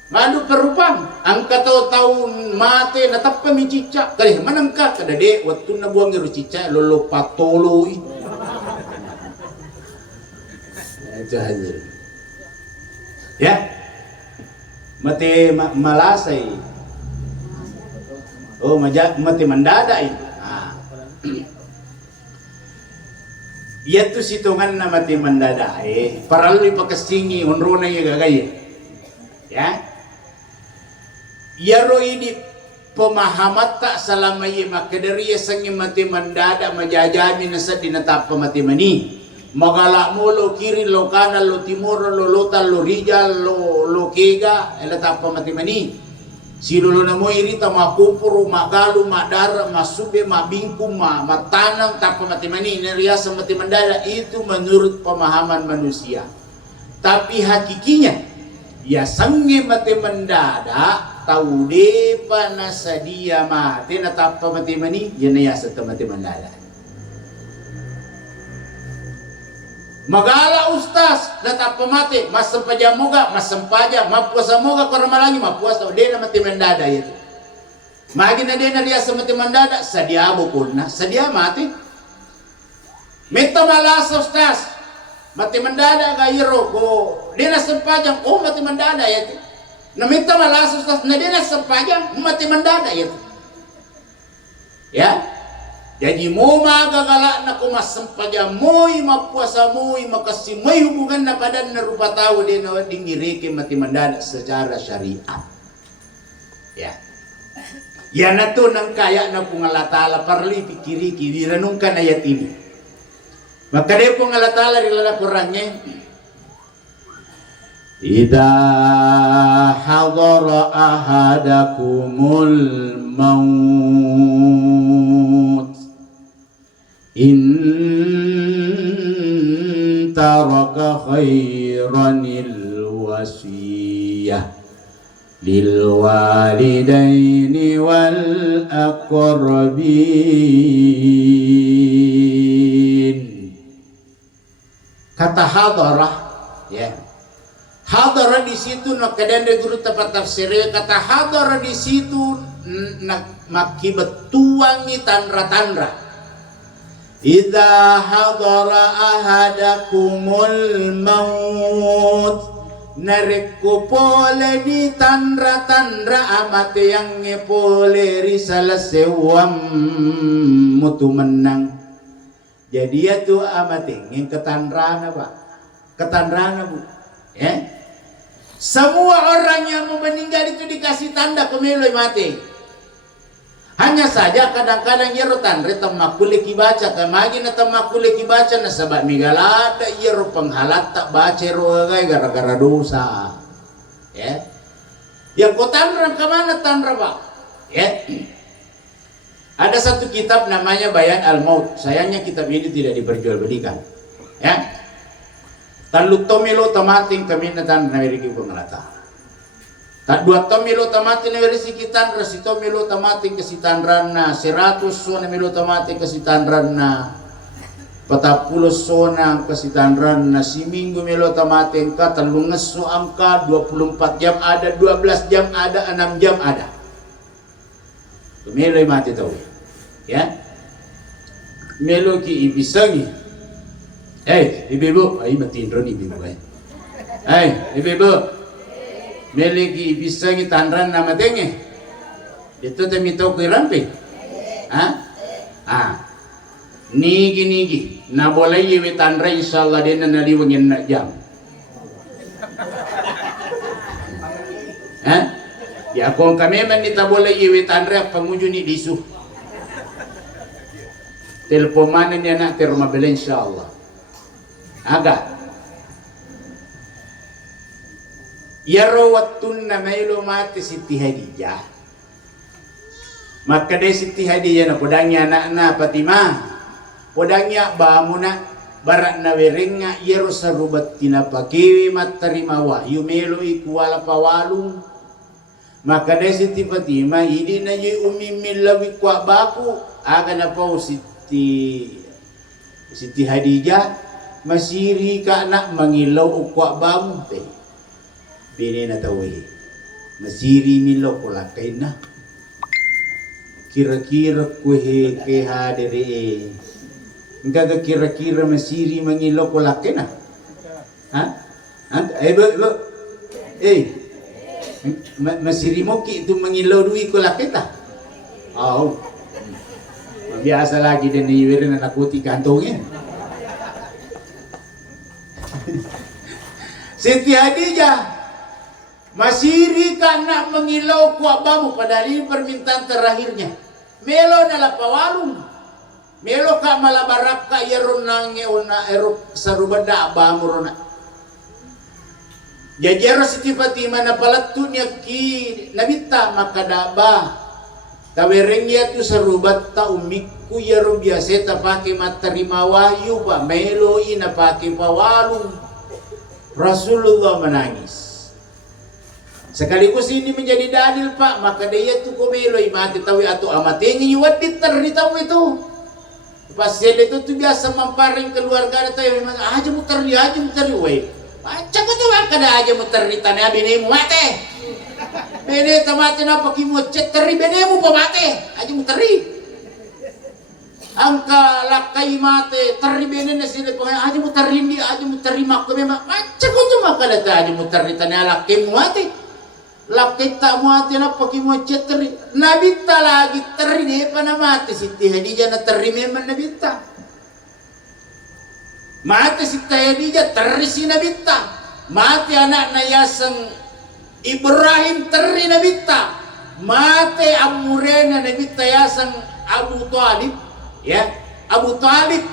Madu perupang ang katau tahu mate natap kami cicak kali manangka kada de waktu na buang ngiru cicak lolo patolo itu hadir ya mate malasai mate mandadai iya tu situngan na mate mandadai paralu ipakasingi unrona yung gagay ya. Yaro ini pemahamat tak selama ia makadariya sangi mati mandada majajami nasa dinatapa mati mani magalak mo lo kiri lo kanan lo timur lo lotal lo rijal lo kega elatapa mati mani silulo na mo irita makumpuro magalu madara masube mabingkum matanang tapa mati mani neriasa mati mandada itu menurut pemahaman manusia tapi hakikinya ya sangi mati mandada tahu de panasa dia mati natapa mati mani yan na yasa mati mandada magala ustas natapa mati masampaja moga masampaja mapuasa moga koramalangi mapuasa de na mati mandada itu magina de na dia sa mati mandada sadia bukod na sadia mati meta malasa ustas mati mandada gairo ko de na sampajang mati mandada itu namita malasos tas na din sampajang mati mandada itu ya jadi mo magagala na kumasampaja mo'y mapuasa mo'y makasi may hubungan na padan na rupa tao din na dingiriki mati mandada secara syariah ya yan na to nang kaya na pungalatala parli pikiriki diranungkan ayat ini maka dia pungalatala rilala kurangnya Idza hadara ahadakumul maut in taraka khairanil wasiyah lil walidaini wal aqrabin. Kata hadarah ya. Hadara di situ nak kadang guru tempat tafsir kata hadara di situ nak makibat tuangi tanra-tanra. Idza hadara ahadakumul maut nareku pole di tanra-tanra amate yang ngepole risala sewam mutu menang. Jadi ya tu amate ngeng ketanrana Pak. Ketanrana Bu. Ya. Semua orang yang mau meninggal itu dikasih tanda kemeloy mati. Hanya saja kadang-kadang yero tanre tamakule kibaca kamagi na tamakule kibaca na sabab migalada yero penghalat tak baca ro gara-gara dosa. Ya. Yang kau tanra kemana tanra Pak? Ya. Ada satu kitab namanya Bayan Al-Maut. Sayangnya kitab ini tidak diperjualbelikan. Ya. Talut tomilo tamating kami na tan na meriki pengalata. Tak dua tomilo tamating na merisi kitan rasi tomilo tamating kesitanran na 100 so na milo tamating kesitanran na 40 so na kesitanran na si minggu milo tamating ka talungas so angka 24 jam ada 12 jam ada 6 jam ada. Tumelo mati tahu. Ya. Melo ki ibisangi. Ibu, ay matindron ibu ay. Ibu. Meliki ibisangi tanran nama tenge. Itu temi tau kirampi. Nigi. Na boleh yewe tanra insyaallah dia naliwangin na jam. Ya kung kami man nita boleh yewe tanra pengunjung ni disu. Teleponan niya na terma bela insyaallah. Agak. Yaro watun na mailo mati Siti Hadijah. Maka de Siti Hadijah na podangnya anak-anak Fatimah. Podangnya bamuna barak na weringa yaro sarubat tinapakiwi matarima wahyu melo ikuwala pawalung. Maka de Siti Fatimah idi na yu umimilawi kwa baku. Aga na po Siti Hadijah masiri ka anak mangilaw ukwa bamu te. Bini na tawi masiri milo ko lakay na kira-kira ko he ke hadere ngaga kira-kira masiri mangilo ko lakay na masiri mo ki itu mangilaw duwi ko lakay ta biasa lagi din niwira na nakuti kantongin. Siti Hadijah masiri karena mengilau kuabamu pada hari permintaan terakhirnya. Melo nala pawalung. Melo ka malabarak ka yeronange ona erok sarubada abamu rona. Jajero Siti Fatimah na palatunya ki nabita makadaba. Tawerengya tu sarubat ta umikku yero biasa ta pake matarima wahyu pa melo ina pake pawalung. Rasulullah menangis. Sekaligus ini menjadi dalil Pak, maka dia tu komeloy mati tawi atau amatenya yuwadit territaw itu. Pasien itu tu biasa mamparing keluarga tayo memang aja muterli we. Aja ko tu kada aja muterrita na binemu mate. Bene tamate na pakimo cetri benemu pa mate, aja muterri. Angka lakai mate terri bene na sila ko aja muterrindi aja muterima ko memang aja ko tu makala ta aja muterrita na lakai mate. Lakit tak muati na pakimo cetri nabita lagi teri de pana mati Siti Hadijah na teri memang nabita mati Siti Hadijah teri si nabita mati anak nayasang Ibrahim teri nabita mati amurena nabita yasang Abu Talib ya Abu Talib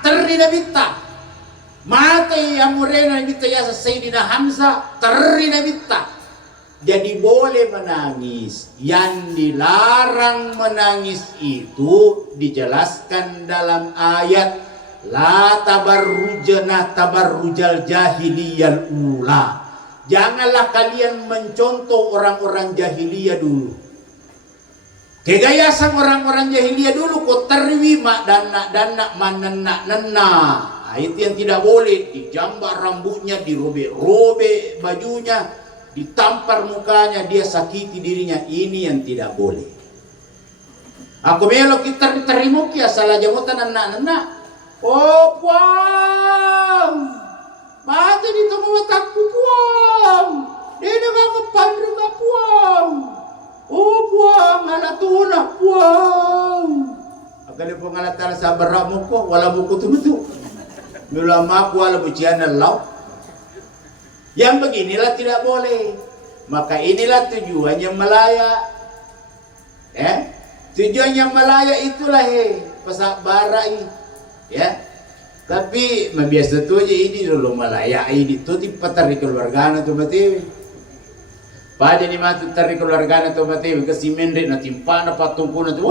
teri nabita mati amurena nabita yasang Sayyidina Hamzah teri nabita. Jadi boleh menangis. Yang dilarang menangis itu dijelaskan dalam ayat la tabarrujana tabarrujal jahiliyal ula. Janganlah kalian mencontoh orang-orang jahiliyah dulu. Kegayasan orang-orang jahiliyah dulu kok terwima danak manena. Itu yang tidak boleh. Dijambak rambutnya, dirobe-robe bajunya, ditampar mukanya, dia sakiti dirinya. Ini yang tidak boleh. Aku melo kita diterima ki asal aja mutan anak-anak. Oh puang, mati di temu mataku puang. Dia kamu pandru ka puang. Oh puang, anak tuna puang. Akali pengalatan sabar muko, wala muko tu. Mula maku wala bucian Allah. Yang beginilah tidak boleh. Maka inilah tujuannya melayak. Tujuannya Malaya itulah pasak barai, ya. Tapi biasa tu aja ini dulu Malaya ini tu tipe tari keluarga tu mati. Pada ni matu tari keluarga tu mati kasi mendek na timpana patungku na tu.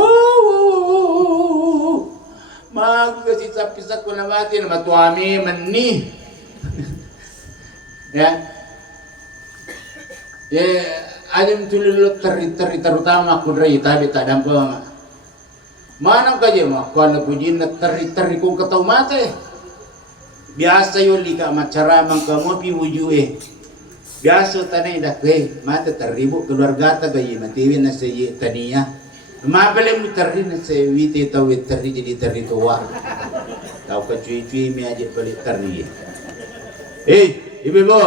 Mag kasi sapisak ko na mati na matuami mani. Ya. Alim tulilot tari terutama kudrai tabi tak dampang. Mana kaje mah kuan pujin na tari kung kataw mate. Biasa yun lika macaramang kamu pi wujue. Biasa tanay dah mata teribu keluarga ta gayi matiwin na sa taniya. Mabale mo tari na sa witi tawit tari jadi tari tuwa. Tau ka cuy mi aja palit tari. Ibu-ibu.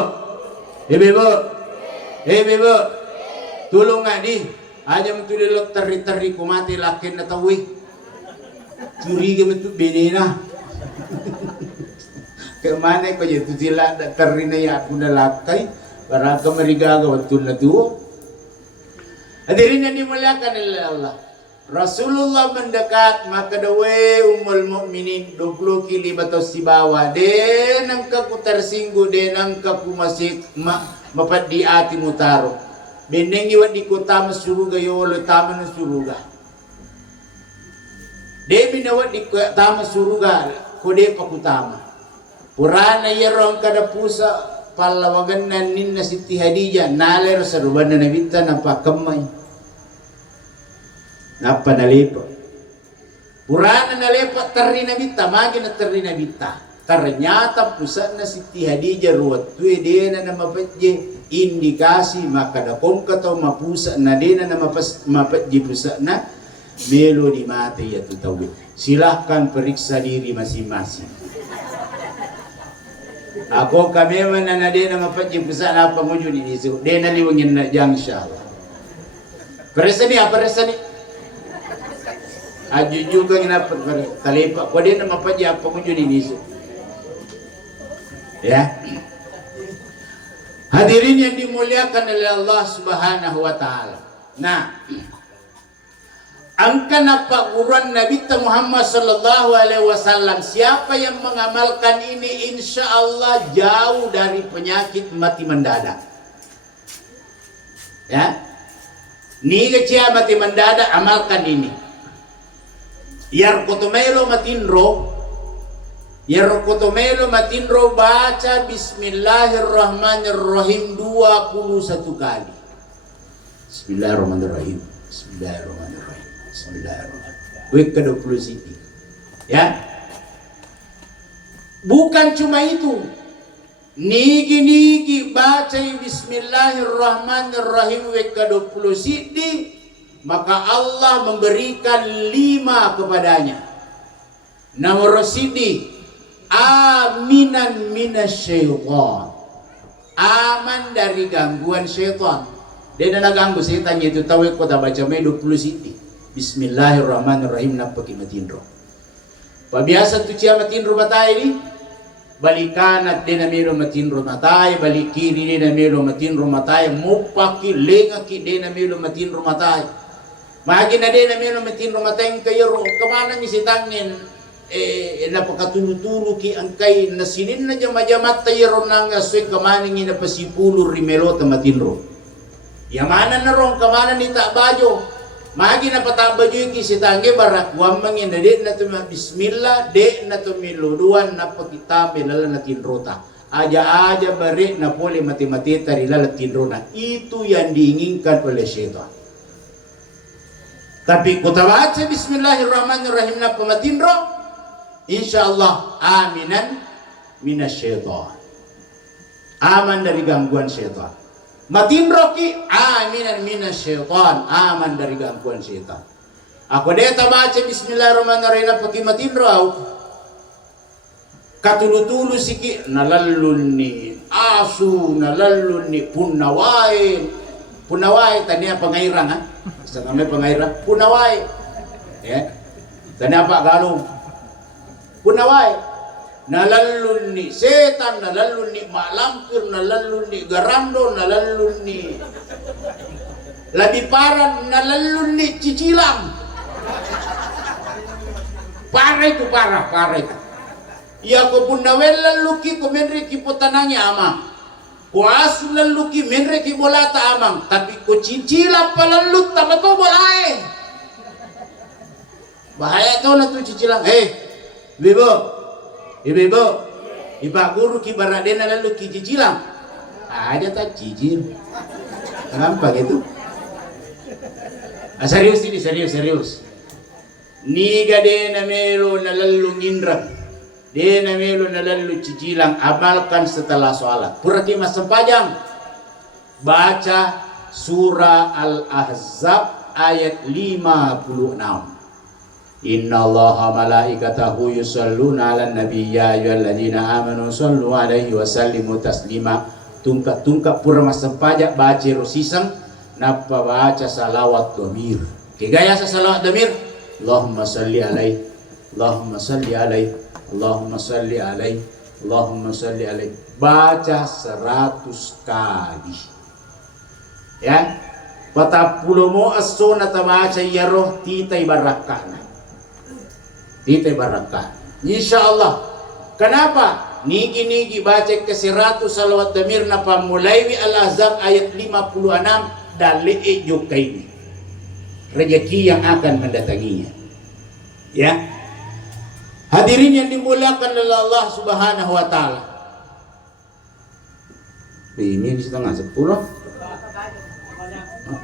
Tulong nga di. Aja matulilot tari kumati lakin na tawi. Curi ka matu benena. Kemana ko itu sila terina ya aku nalakai para kemeriga waktu natu. Hadirin yang dimuliakan oleh Allah. Rasulullah mendekat maka dawe Ummul Mukminin 20 kili batos si bawa den angka ku tersinggu den angka ku masih mapat di ati mutaro. Bendeng iwat di kota masuruga yo lo taman suruga. De binawat di kota masuruga kode pakutama. Purana yerong kada pusa palawagan na ninna Siti Hadijah naler sa ruban na nabita napakamay napanalipa purana nalepa tari nabita magi na tari nabita ternyata pusa na Siti Hadijah ruwat tuwe dena na mapatje indikasi makadakong kataw mapusa na dena na mapatje pusa na melo di mati ya tutawid. Silahkan periksa diri masing-masing. Ako kami man na di na mapatjib sa na pangunyo ni Isu. Di na liwangin na dyan insyaAllah. Peresa ni. Adyo juga nginapat talipa. Kung di na mapatjib pangunyo ni Isu. Ya. Hadirin yang dimuliakan oleh Allah Subhanahu wa Ta'ala. Nah, angka napaguran Nabi Muhammad sallallahu alaihi wasallam, siapa yang mengamalkan ini insya Allah jauh dari penyakit mati mendadak. Ya, ni kecil mati mendadak amalkan ini. Yar kotomelo matinro baca Bismillahirrahmanirrahim 21 kali. Bismillahirrahmanirrahim. Week ke-20 Siti. Ya. Bukan cuma itu. Nigi baca Bismillahirrahmanirrahim week ke-20 Siti, maka Allah memberikan 5 kepadanya. Nomor Siti, aminan minasyaitan. Aman dari gangguan syaitan. Dia nak ganggu setan itu tahu ko ta baca may 20 Siti. Bismillahirrahmanirrahim na pakimatindro. Pabiasa tu cia matindro matay ni. Balikan at din na mero matindro matay, balik kiri din na mero matindro matay, mupaki lenga ki din na mero matindro matay. Magi na din na mero matindro matay kayo kamana ni sitangin napakatulu-tulu ki angkay nasinin na jama-jamat tayo nang asoy kamaning inapasipulo rimelo ta matindro. Yamanan na rong kamanan ni takbajo. Magi na patabajo ki sitangge barak wamang inadit na tuma bismillah de na tumiluduan na pagkita pilala na tinrota. Aja bari na poli mati-mati tarila na tinrona. Itu yang diinginkan oleh syaitan. Tapi kutabaca bismillahirrahmanirrahim na pamatinro, insyaallah aminan minasyaitan. Aman dari gangguan syaitan. Matindro ki aminan minasyaitan, aman dari gangguan syaitan. Ako deta baca bismillahirrahmanirrahim na pagi matindro au katulu-tulu siki nalalun ni asu, nalalun ni punawai tania pangairang ha. Sa kami pangairang punawai. Ya. Tania apa galong. Punawai. Nalalun ni setan, nalalun ni malampir, nalalun ni garando, nalalun ni labiparan, nalalun ni cicilang. Parah itu, parah itu. Ya ko punawel luki ko menre ki potananya amang. Ko asul luki menre ki bolata amang, tapi ko cicila palalut tabato bolae. Bahaya kau na tu cicilang. Ibu, iba guru ki baradena lalu ki cicilang. Ada tak cicil? Kenapa gitu? Serius ini, serius. Ni gade na melo na lalu ngindram. Dia na melo na lalu cicilang, amalkan setelah sholat. Puraki mas sempajang. Baca surah Al-Ahzab ayat 56. Inna allaha malaikatahu yusalluna ala nabi ya ayyuhalladzina amanu sallu alaihi wa sallimu taslima. Tungkap pura mas sempajak baca rosisang napa baca salawat domir. Kegaya sa salawat domir. Allahumma salli alaihi, Allahumma salli alaihi, Allahumma salli alaihi, Allahumma salli alaihi. Baca 100 kali. Ya. Patapulo mo aso na tabaca yaro titay barakana. Titay barakana. Insyaallah. Kenapa? Nigi baca ke 100 salawat damir na pamulai Al-Ahzab ayat 56 dali ejokai. Rezeki yang akan mendatanginya. Ya. Hadirin yang dimuliakan oleh Allah Subhanahu wa taala. Ini di setengah 10.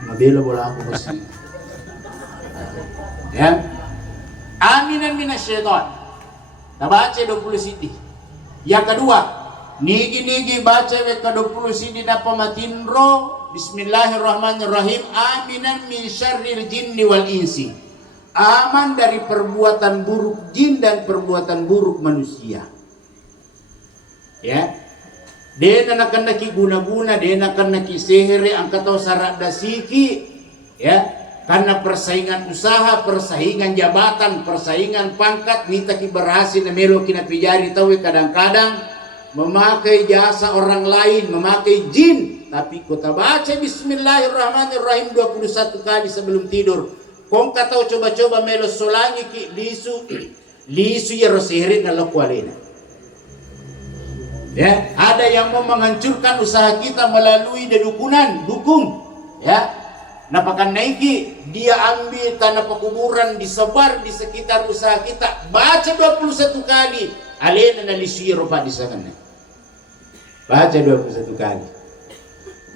Mabila bola aku masih. Ya. Aminan minasyaitan. Baca 20 sidi. Yang kedua, nigi baca ke 20 sidi na pamatinro. Bismillahirrahmanirrahim. Aminan min syarril jinni wal insi. Aman dari perbuatan buruk jin dan perbuatan buruk manusia. Ya. Dia nak naki guna-guna, dia nak naki sihiri angkatau sarak dasiki. Ya. Karena persaingan usaha, persaingan jabatan, persaingan pangkat, nita ki berhasil na melo kinapijari tahu kadang-kadang memakai jasa orang lain, memakai jin. Tapi kota baca Bismillahirrahmanirrahim 21 kali sebelum tidur. Kong katau coba-coba melo solangi ki lisu ya rosihiri na lakwalina. Ya, ada yang mau menghancurkan usaha kita melalui dedukunan, dukung. Ya, napakan naiki dia ambil tanah pekuburan disebar di sekitar usaha kita. Baca 21 kali. Alena na lisu ya ropa di sana. Baca 21 kali.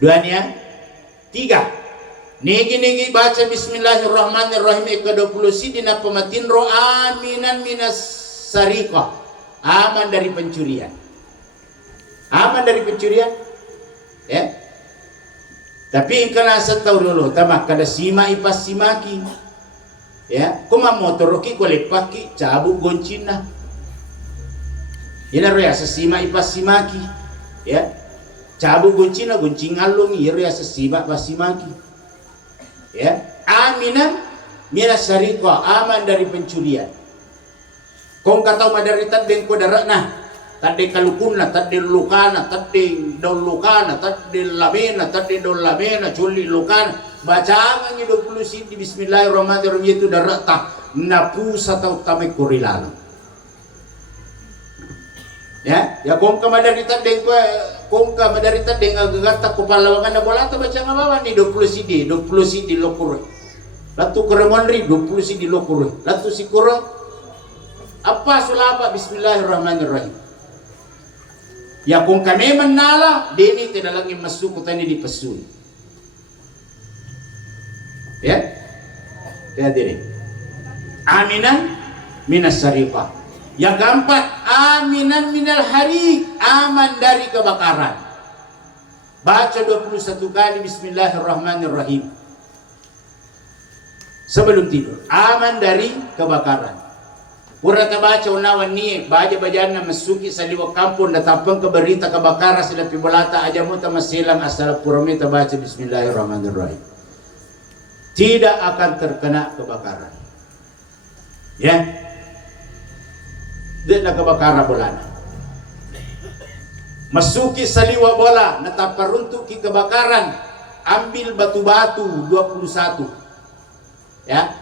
Duanya 3. Nigi baca Bismillahirrahmanirrahim ke 20 sidina pematinro aminan minas sariqah. Aman dari pencurian. Aman dari pencurian. Ya. Tapi ingkana tahu dulu tamak kada sima ipas simaki. Ya, kuma motor ki kolepaki cabuk goncina. Ina rea sima ipas simaki. Ya. Cabuk goncina goncing alung iro ya sesiba pasimaki. Ya, aminan minas syariqah, aman dari pencurian. Kong katau madaritat bengko darakna, tadi kalukuna, tadi lukana, tadi dolukana, tadi lamena, tadi dolamena, culi lukana. Bacaan ni 20 sidi Bismillahirrahmanirrahim itu darakta napusa tau tamay kurilalang. Ya kong ka madaritat bengko kung ka madarita deng agagata ko palawangan na bola ta baca ngabawan ni 20 sidi lokure. Latu keremonri 20 sidi lokure. Latu sikuro apa sulapa Bismillahirrahmanirrahim. Ya kung kami menala deni tidak lagi masuk tani di pesun. Ya. Hadirin. Aminan minas sariqah. Yang keempat, aminan minal hari, aman dari kebakaran. Baca 21 kali Bismillahirrahmanirrahim. Sebelum tidur, aman dari kebakaran. Pura baca unawan ni, baca bajana masuki sa liwag kampung, natapang keberita kebakaran sila pibolata, aja mo tamasilang asal purami baca Bismillahirrahmanirrahim. Tidak akan terkena kebakaran. Ya. Dia na kebakaran bola. Masuki saliwa bola, nataparuntuk ki kebakaran, ambil batu-batu 21. Ya.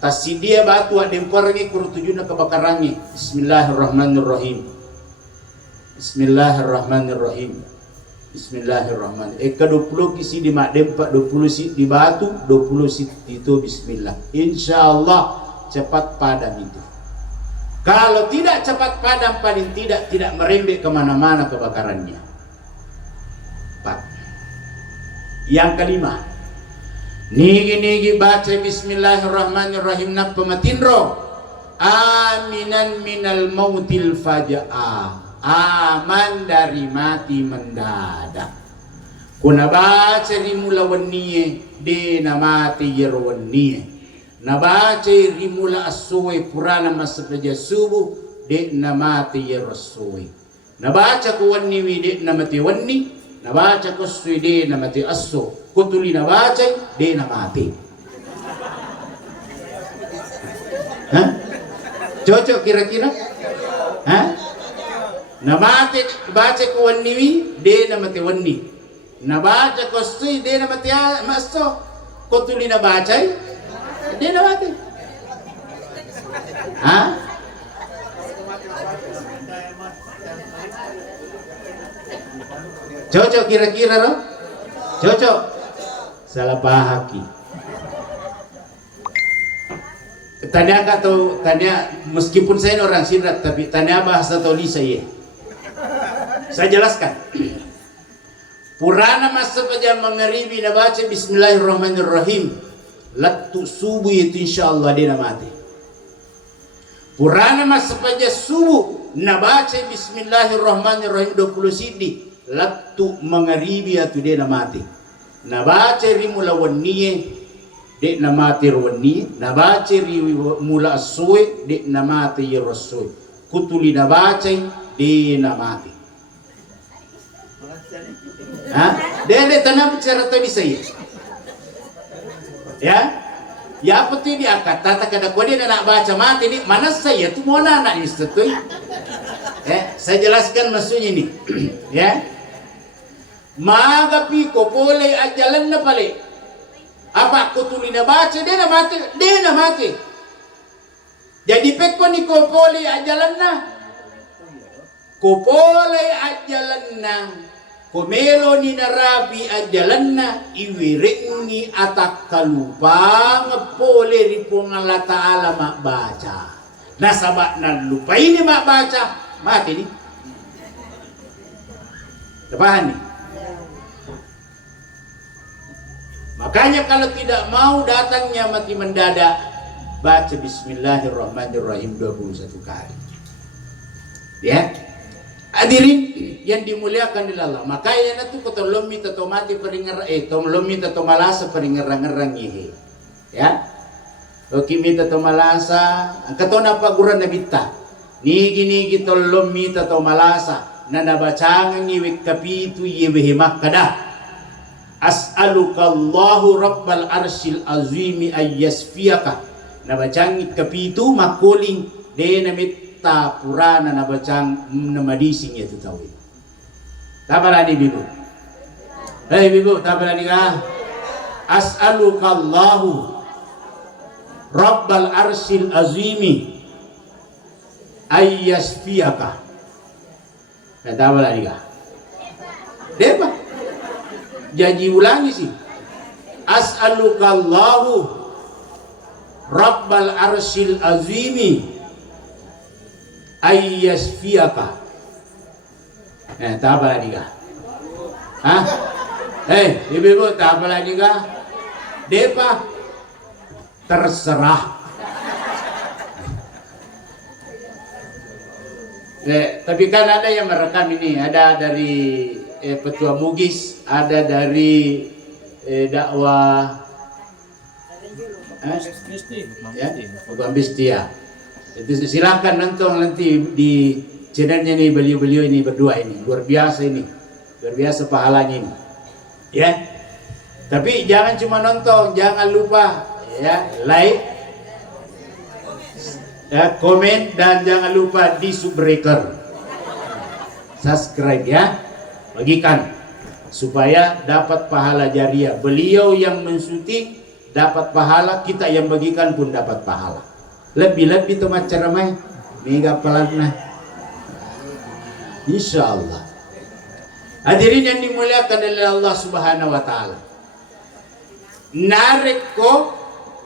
tasidia batu ademporangi kurutujuna kebakarangi. Bismillahirrahmanirrahim. Bismillahirrahmanirrahim. Bismillahirrahmanirrahim. Ke-20 kisi di mak dempak, 20 sit di batu, 20 sit itu bismillah. Insyaallah cepat padam itu. Kalau tidak cepat padam, paling tidak merembet kemana-mana kebakarannya. 4. Yang kelima, nigi baca bismillahirrahmanirrahim na pematinro. Aminan minal mautil faja'a. Aman dari mati mendadak. Kuna baca rimula waniye de na mati yerwaniye. Na baca rimula asuwe purana masapaja subuh de na mati yerasuwe. Na baca ku waniwi de na mati wani. Na baca ku suwe de na mati asu. Kutuli na baca de na mati. Hah? Cocok kira-kira? Hah? Na mati baca ku waniwi de na mati wani. Na baca ku suwe de na mati asu. Kutuli na baca de na mati. Hah? Cocok kira-kira loh? Cocok. Salah pahaki. Tanya atau tanya meskipun saya ini orang Sidrap tapi tanya bahasa Toli saya. Saya jelaskan. Purana masa pajam mengeribi na baca bismillahirrahmanirrahim. Lattu subuh itu insyaallah dia mati. Purana masa pajam subuh na baca bismillahirrahmanirrahim 20 sidi. Lattu mengeribi atau dia mati. Na baca rimula waniye de na mati rawani. Na baca rimula asui de na mati yerasui. Kutuli na baca de na mati. Hah? Dede tanam bicara tadi saya. Ya? Ya apa tu dia akan tata kada kau dia nak baca mati ni mana saya tu mau anak ni setuju. Saya jelaskan maksudnya ini. Ya? Magapi ko boleh ajalan na pale. Apa ko tuli na baca dia na mati. Jadi peko ni ko boleh ajalan na. Ko boleh ajalan na. Ko melo ni narabi ajalan na iwiring ni atak kalupa ngepole ripong Allah Ta'ala mak baca. Nasabak na lupa ini mak baca mati ni. Lepahan ni. Makanya kalau tidak mau datangnya mati mendadak, baca bismillahirrahmanirrahim 21 kali. Ya. Hadirin yang dimuliakan oleh Allah. Makanya itu ketolong minta mati peringar tolong minta malasa peringar-ngerang ihe. Ya. Oke minta malasa, katona paguran na bita. Nigi tolong minta malasa na nabacangan iwik kapitu yewehe makada. As'aluka Allahu Rabbal Arshil Azimi ayyasfiyaka. Nabacang kapitu makuling de namita purana nabacang namadising itu tahu. Tabala ni bibu. Hei bibu tabala ni ka. As'aluka Allahu Rabbal Arshil Azimi ayyasfiyaka. Tabala ni ka. Depa. Janji ulangi sih. As'alukallahu Rabbal Arshil Azimi ayyasfiyaka. Tak apa lagi kah? Hah? Ibu-ibu tak apa lagi kah? Depa terserah. Tapi kan ada yang merekam ini, ada dari Petua Bugis, ada dari dakwah Bambistia. Itu silakan nonton nanti di channelnya nih beliau-beliau ini berdua ini luar biasa pahalanya ini. Ya, tapi jangan cuma nonton, jangan lupa ya like, ya komen dan jangan lupa di subbreaker, subscribe ya. Bagikan supaya dapat pahala jariah. Beliau yang mensyuting dapat pahala, kita yang bagikan pun dapat pahala. Lebih-lebih itu macam ramai mega pelanna. Insyaallah. Hadirin yang dimuliakan oleh Allah Subhanahu wa taala. Nareko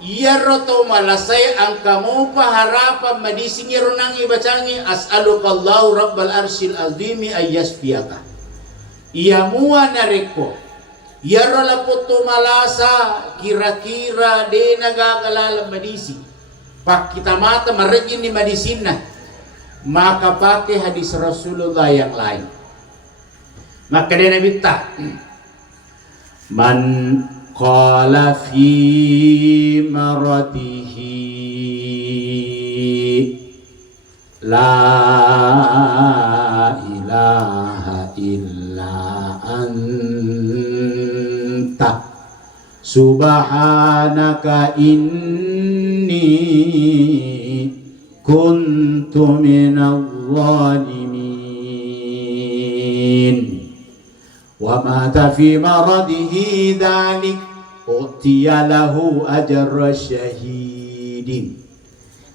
iya roto malasay ang kamu paharapan madisingi runangi bacangi as'alukallahu rabbal arsyil azimi ayyasfiyaka. Iya mua nareko iya rola puto malasa kira-kira de nagagalala madisi. Pak kita mata marejin ni madisina, maka pakai hadis Rasulullah yang lain. Maka dia minta man qala fi maradihi la ilaha illa anta subhanaka inni kuntu minadh dhalimin wa mata fi maradihi dhalik utiya lahu ajra syahidin.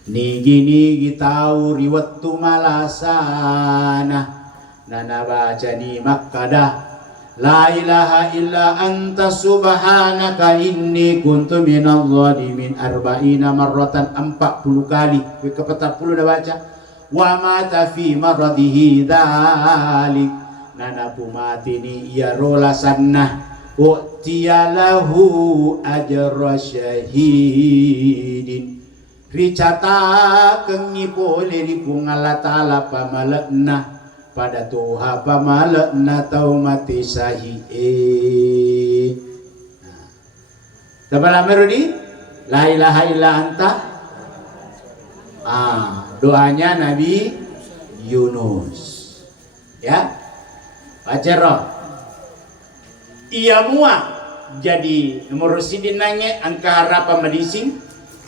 Nigi tahu riwayat malasana nana baca ni makkadah la ilaha illa anta subhanaka inni kuntu minadh dhalimin arba'ina marratan 40 kali. Ke 40 dah baca. Wa mata fi maradihi dhalik nana pumati ni ya rola sanna utiyalahu ajra syahidin. Ricata kengi boleh rikungala ta'ala pamalakna pada Tuhan pamalakna tau mati sahi Tabala merudi la ilaha illa anta. Doanya Nabi Yunus. Ya. Baca roh. Ia mua jadi nomor sidin nange angka harapan medising.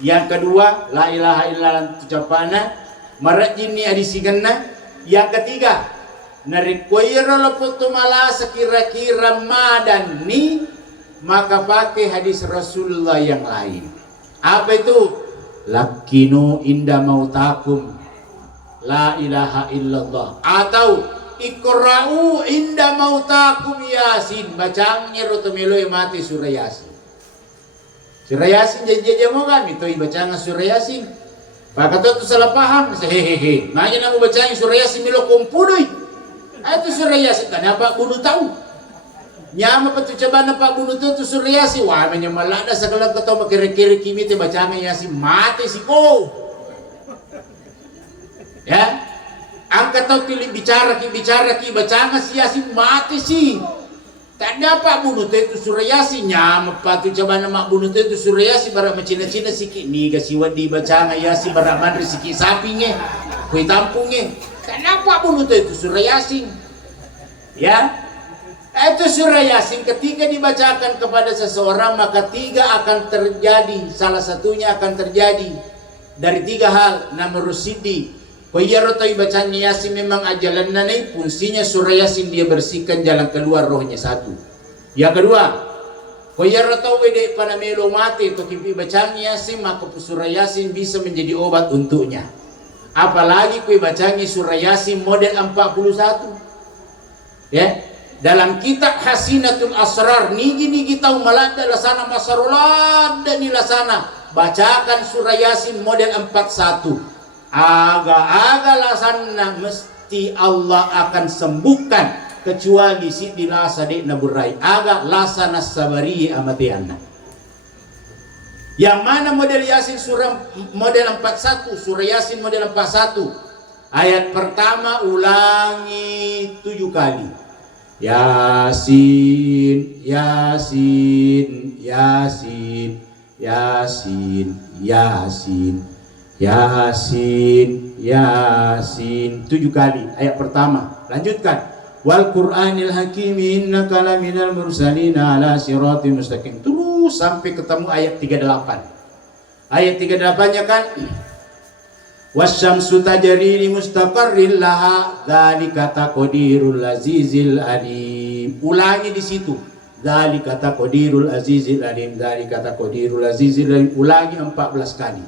Yang kedua la ilaha illa anta ucapana marajini adisiganna. Yang ketiga narikoira lopoto malasa kira-kira madan ni, maka pakai hadis Rasulullah yang lain. Apa itu? Lakinu inda mautakum la ilaha illallah, atau iqra'u inda mautakum yasin. Bacangnya rotomelo yang mati surah yasin. Surah yasin jadi mau kan itu bacaan surah yasin. Pak kata tu salah paham. Hehehe. Makanya namu bacaan surah yasin milo kompunoi. Itu surah yasin kenapa kudu tahu? Nyama patu coba nampak bunuh tu surah yasin. Wah menyemalada segala ketau kira-kira kimi te bacaan yasin mati si ko. Ya. Angkat tau pilih bicara ki bacaan si yasin mati si. Tak dapat bunuh tu surah yasin. Nyama patu coba nama bunuh tu surah yasin barak macina-cina sikit ni kasi wadi bacaan yasin barak mandri sikit sampingnya. Kui tampungnya. Tak dapat bunuh tu surah yasin. Ya. Itu surah yasin ketika dibacakan kepada seseorang maka tiga akan terjadi. Salah satunya akan terjadi dari tiga hal. Nomor sidi koyarotoi bacaan yasin memang ajalan nanai fungsinya surah yasin dia bersihkan jalan keluar rohnya satu. Yang kedua koyarotoi de pada melo mati atau kimpi bacaan yasin maka surah yasin bisa menjadi obat untuknya. Apalagi koi bacaan surah yasin model 41. Ya. Dalam kitab Hasinatul Asrar nigi tahu malada lasana masarulada ni lasana bacakan surah yasin model 41. Aga lasana mesti Allah akan sembuhkan kecuali si dilasa dek naburai aga lasana sabari amatiana. Yang mana model yasin surah model 41 surah yasin model 41 ayat pertama ulangi 7 kali. Yasin, Yasin, Yasin, Yasin, Yasin, Yasin, Yasin 7 kali ayat pertama. Lanjutkan. Wal Qur'anil Hakim innaka laminal mursalin ala siratim mustaqim. Terus sampai ketemu ayat 38. Ayat 38-nya kan wasyamsu tajri li mustaqarril laha dzalika taqdirul azizil alim. Ulangi di situ Dzalika taqdirul azizil alim. Dzalika taqdirul azizil alim. Ulangi 14 kali.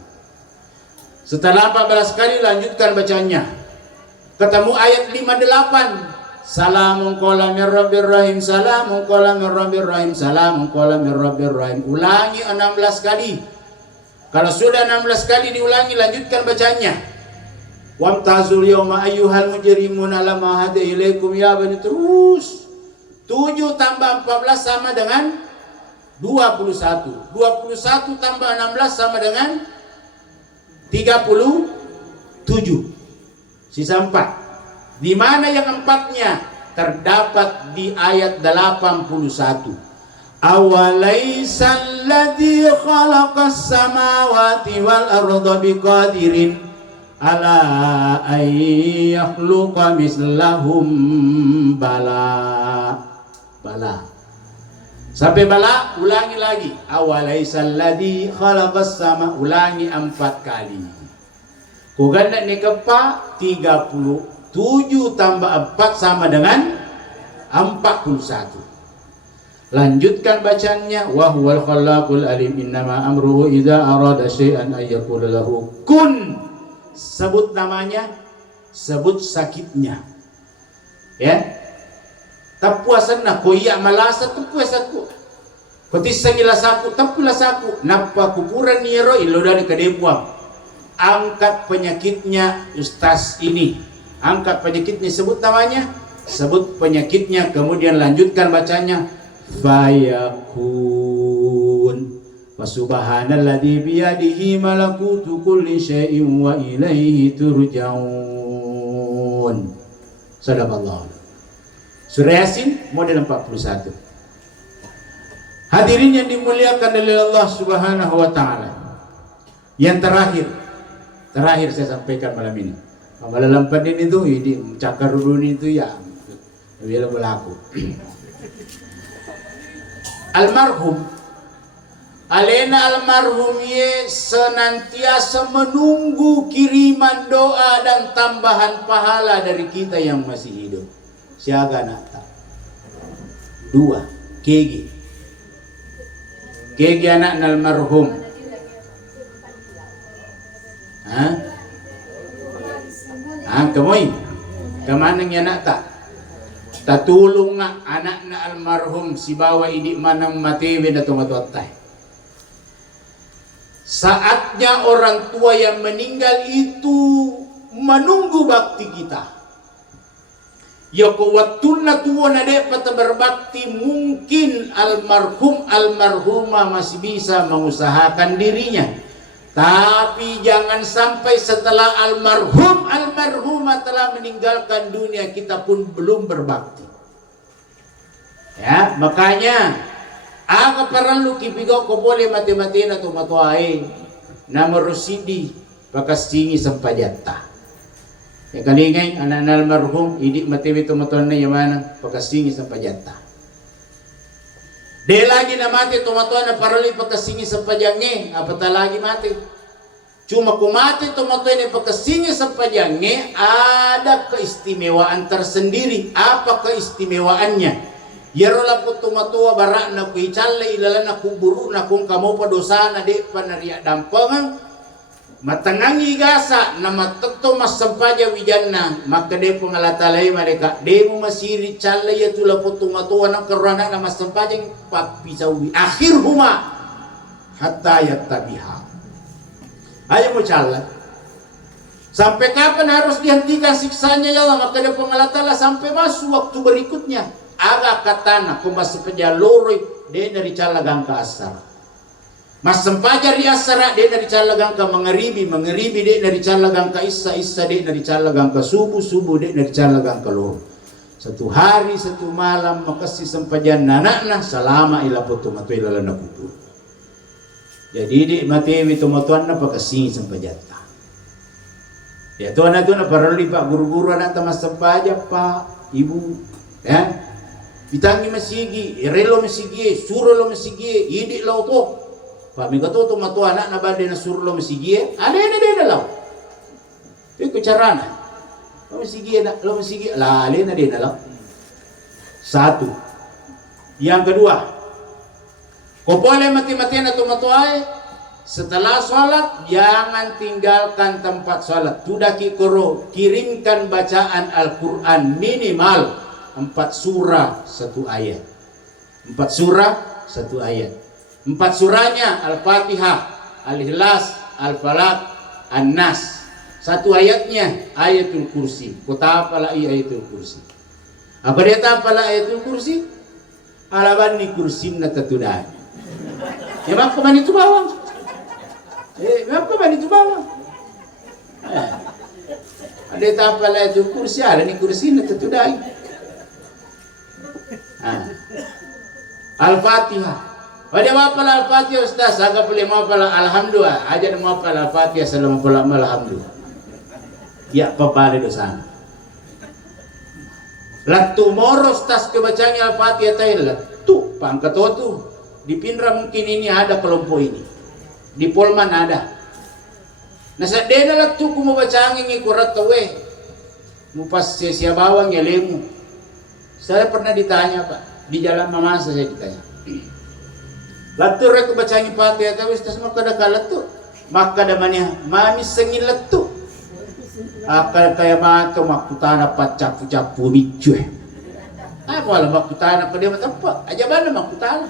Setelah 14 kali lanjutkan bacanya. Ketemu ayat 58. Salamun qawlan mir rabbir rahim. Salamun qawlan mir rabbir rahim. Salamun qawlan mir rabbir rahim. Ulangi 16 kali. Kalau sudah 16 kali diulangi, lanjutkan bacanya. Wamtazul yawma ayyuhal mujrimun lama hada ilaikum ya bani. Terus 7 tambah 14 sama dengan 21. 21 tambah 16 sama dengan 37. Sisa 4. Di mana yang 4-nya? Terdapat di ayat 81. Awalaisal ladzi khalaqas samawati wal arda biqadirin ala ay yakhluqa mislahum. Bala. Sampai bala, ulangi lagi. Awalaisal ladzi khalaqas sama, ulangi 4 kali. Ku ganda ni kepa 37 tambah 4 sama dengan 41. Lanjutkan bacanya. Wa huwal khallaqul alim. Innama amruhu idza arada syai'an ay yaqula lahu kun. Sebut namanya, sebut sakitnya. Ya. Tapuasan na ko iya malasa tapuasaku. Kotisang ilasaku tapuasaku. Napa kukuran niro ilo dari kadebuang. Angkat penyakitnya ustaz ini. Angkat penyakitnya, sebut namanya, sebut penyakitnya, kemudian lanjutkan bacanya. Fayakun. Subhanalladzi biyadihi malakutu kulli syai'in wa ilaihi turja'un. Sadaqallah. Surah Yasin model 41. Hadirin yang dimuliakan oleh Allah Subhanahu wa taala. Yang terakhir saya sampaikan malam ini. Malam ini itu ini cakar dulu itu ya. Bila berlaku. Almarhum Alena almarhum ye senantiasa menunggu kiriman doa dan tambahan pahala dari kita yang masih hidup. Siaga nak tak? 2 Kegi anak almarhum. Kamoy kemana yang nak tak? Tatulong nga anak na almarhum si bawa ini manang matewe na tumatotay. Saatnya orang tua yang meninggal itu menunggu bakti kita. Yoko watuna tuwa na dapat berbakti, mungkin almarhum almarhumah masih bisa mengusahakan dirinya. Tapi jangan sampai setelah almarhum almarhumah telah meninggalkan dunia kita pun belum berbakti. Ya, makanya aga perlu kipigo ko boleh mati-mati na tumatuay na marusidi pakasingi sampajata. Ya kalingay anak almarhum idi mati tumatuan na yamana pakasingi sampajata. De lagi na mati tumatuan na parali pagkasingi sa padyangge, apata lagi mati. Cuma kumati tumatuan na pagkasingi sa padyangge, ada keistimewaan tersendiri. Apa keistimewaannya? Yarola po tumatua barak na kuicala ilala na kuburu na kung kamo pa dosa na de panariya dampangan. Matangangi gasa na matuto masampaja wijanna makade pangalatalay mereka demo masiri chala ya tula po tumatuwa ng karana na masampajang pagpisawi akhir huma hatta yattabiha. Ayaw mo chala sampai kapan harus dihentikan siksanya ya Allah, makade pangalatala sampai masuk waktu berikutnya aga katana kung masampaja loroy de dari chala gangka asar. Mas sempajar di asara dia dari calagang ka mangeribi dia dari calagang ka isa dia dari calagang ka subuh dia dari calagang ka lor. Satu hari satu malam makasih sempajan nanakna salama ila po tumatoy lala na kubur. Jadi di matewi tumatuan na pakasing sempajata. Ya tuan na parali pak guru-guru anak tamas sempaja pak ibu ya. Bitangi masigi, relo masigi, suro lo masigi, idi lo to. Pami kato tumatua anak na bade na surlo masigie, ada na law. Itu carana. Lo masigie na, lo masigie, la ale na din law. 1. Yang kedua, kau boleh mati-matian atau matuai, setelah sholat jangan tinggalkan tempat sholat. Tudaki koro, kirimkan bacaan Al-Quran minimal 4 surah 1 ayat. 4 surah 1 ayat. 4 surahnya Al-Fatihah, Al-Ikhlas, Al-Falaq, An-Nas. 1 ayatnya Ayatul Kursi. Kau tapala Ayatul Kursi. Apa dia tapala Ayatul Kursi? Alaban ni kursim na tatudaan. Ya bang kaman itu bawang. Bang kaman itu bawang. Ada tapala Ayatul Kursi, ada ni kursi na tatudaan. Al-Fatihah. Pada mapala Al-Fatihah Ustaz, agak boleh mapala Alhamdulillah. Aja mapala Al-Fatihah selama pula Alhamdulillah. Ya papale dosa. Latu moros tas kebacanya Al-Fatihah tayo latu pangkat tu di Pindra mungkin ini ada kelompok ini, di Polman ada. Nasa dena latu ku membacanya ngikurat tawe mupas sia bawang ya lemu. Saya pernah ditanya Pak di jalan Mamasa, saya ditanya latu rek bacanya Fatihah tawe tas maka ada kalatu maka ada manis sengin latu akan kaya mato makutana pa capu-capu bicu apa lah makutana pa dia matampak aja mana makutana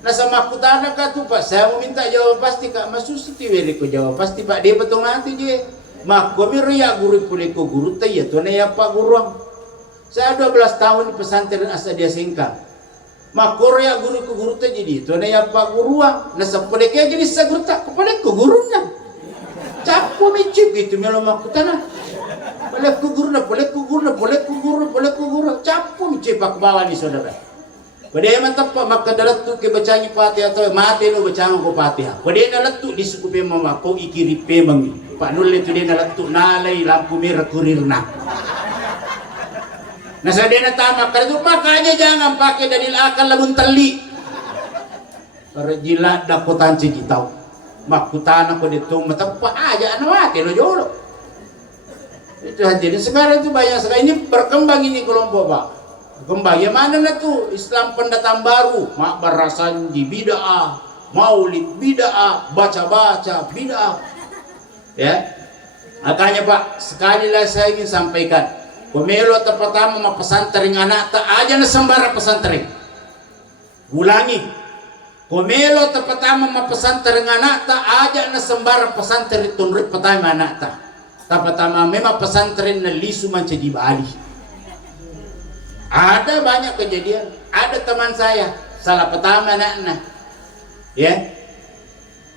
nasa makutana ka tu Pak, saya mau minta jawab pasti Kak masusuti wele ko jawab pasti Pak, dia betul mati je mak komiro ya guru pule ko guru ta ya to na ya Pak guruang saya 12 tahun di pesantren asa dia singkang mak ya guru ko guru ta jadi to na ya Pak guruang nasa pule kaya jadi sa guru ta ko pule ko gurunya capu micip gitu melo makutana boleh kuguru capu micip pak bawah ni saudara pada mantap pak maka dalat tu ke bacanya Fatihah atau mati lo bacaan ko Fatihah pada dalat tu disukupe mama ko ikiri pemang pak nulle tu dia dalat tu nalai lampu merah kurirna nasa dia tama kalau makanya jangan pakai dalil akal lamun teli para jilat dakotan cikitau makutana ko dito matapa aja anu mati lo jolo itu jadi sekarang itu banyak sekali ini berkembang ini kelompok Pak berkembang ya mana lah tuh Islam pendatang baru mak barasanji bid'ah maulid bid'ah baca-baca bid'ah ya makanya Pak sekali lagi saya ingin sampaikan pemelo pertama ma pesantren anak tak aja na sembara pesantren ulangi Komelo ta pertama ma pesantren anak ta aja na sembara pesantren tunrit pertama anak ta. Ta pertama memang pesantren na lisu manca di Bali. Ada banyak kejadian. Ada teman saya salah pertama anak-anak. Ya.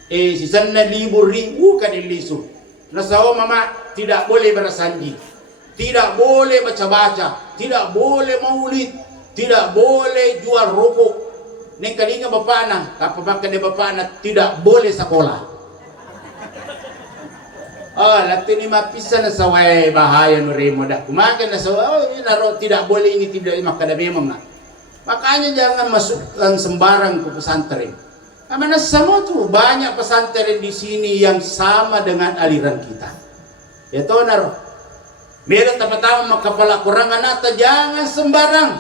Si sana libur bukan di lisu. Nasawa mama tidak boleh berasanji. Tidak boleh baca-baca, tidak boleh maulid, tidak boleh jual rokok. Neng kalinga bapak na, kapag makan dia bapak na, tidak boleh sekolah. Oh, lati ni mapisa na saway bahaya nurimo dah. Kumakan na saway, tidak boleh ini tidak makan memang na. Makanya jangan masukkan sembarang ke pesantren. Karena semua tuh banyak pesantren di sini yang sama dengan aliran kita. Ya tahu naro. Mereka pertama kepala kurangan nata jangan sembarang.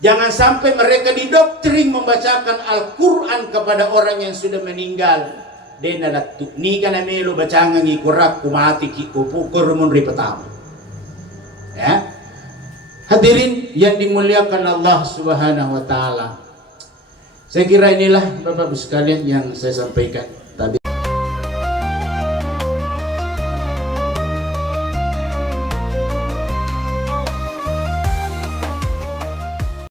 Jangan sampai mereka didoktrin membacakan Al-Quran kepada orang yang sudah meninggal. Dena latu ni kana melo bacangan ikurak kumati ki kupukur munri pertama. Ya. Hadirin yang dimuliakan Allah Subhanahu wa taala. Saya kira inilah Bapak Ibu sekalian yang saya sampaikan.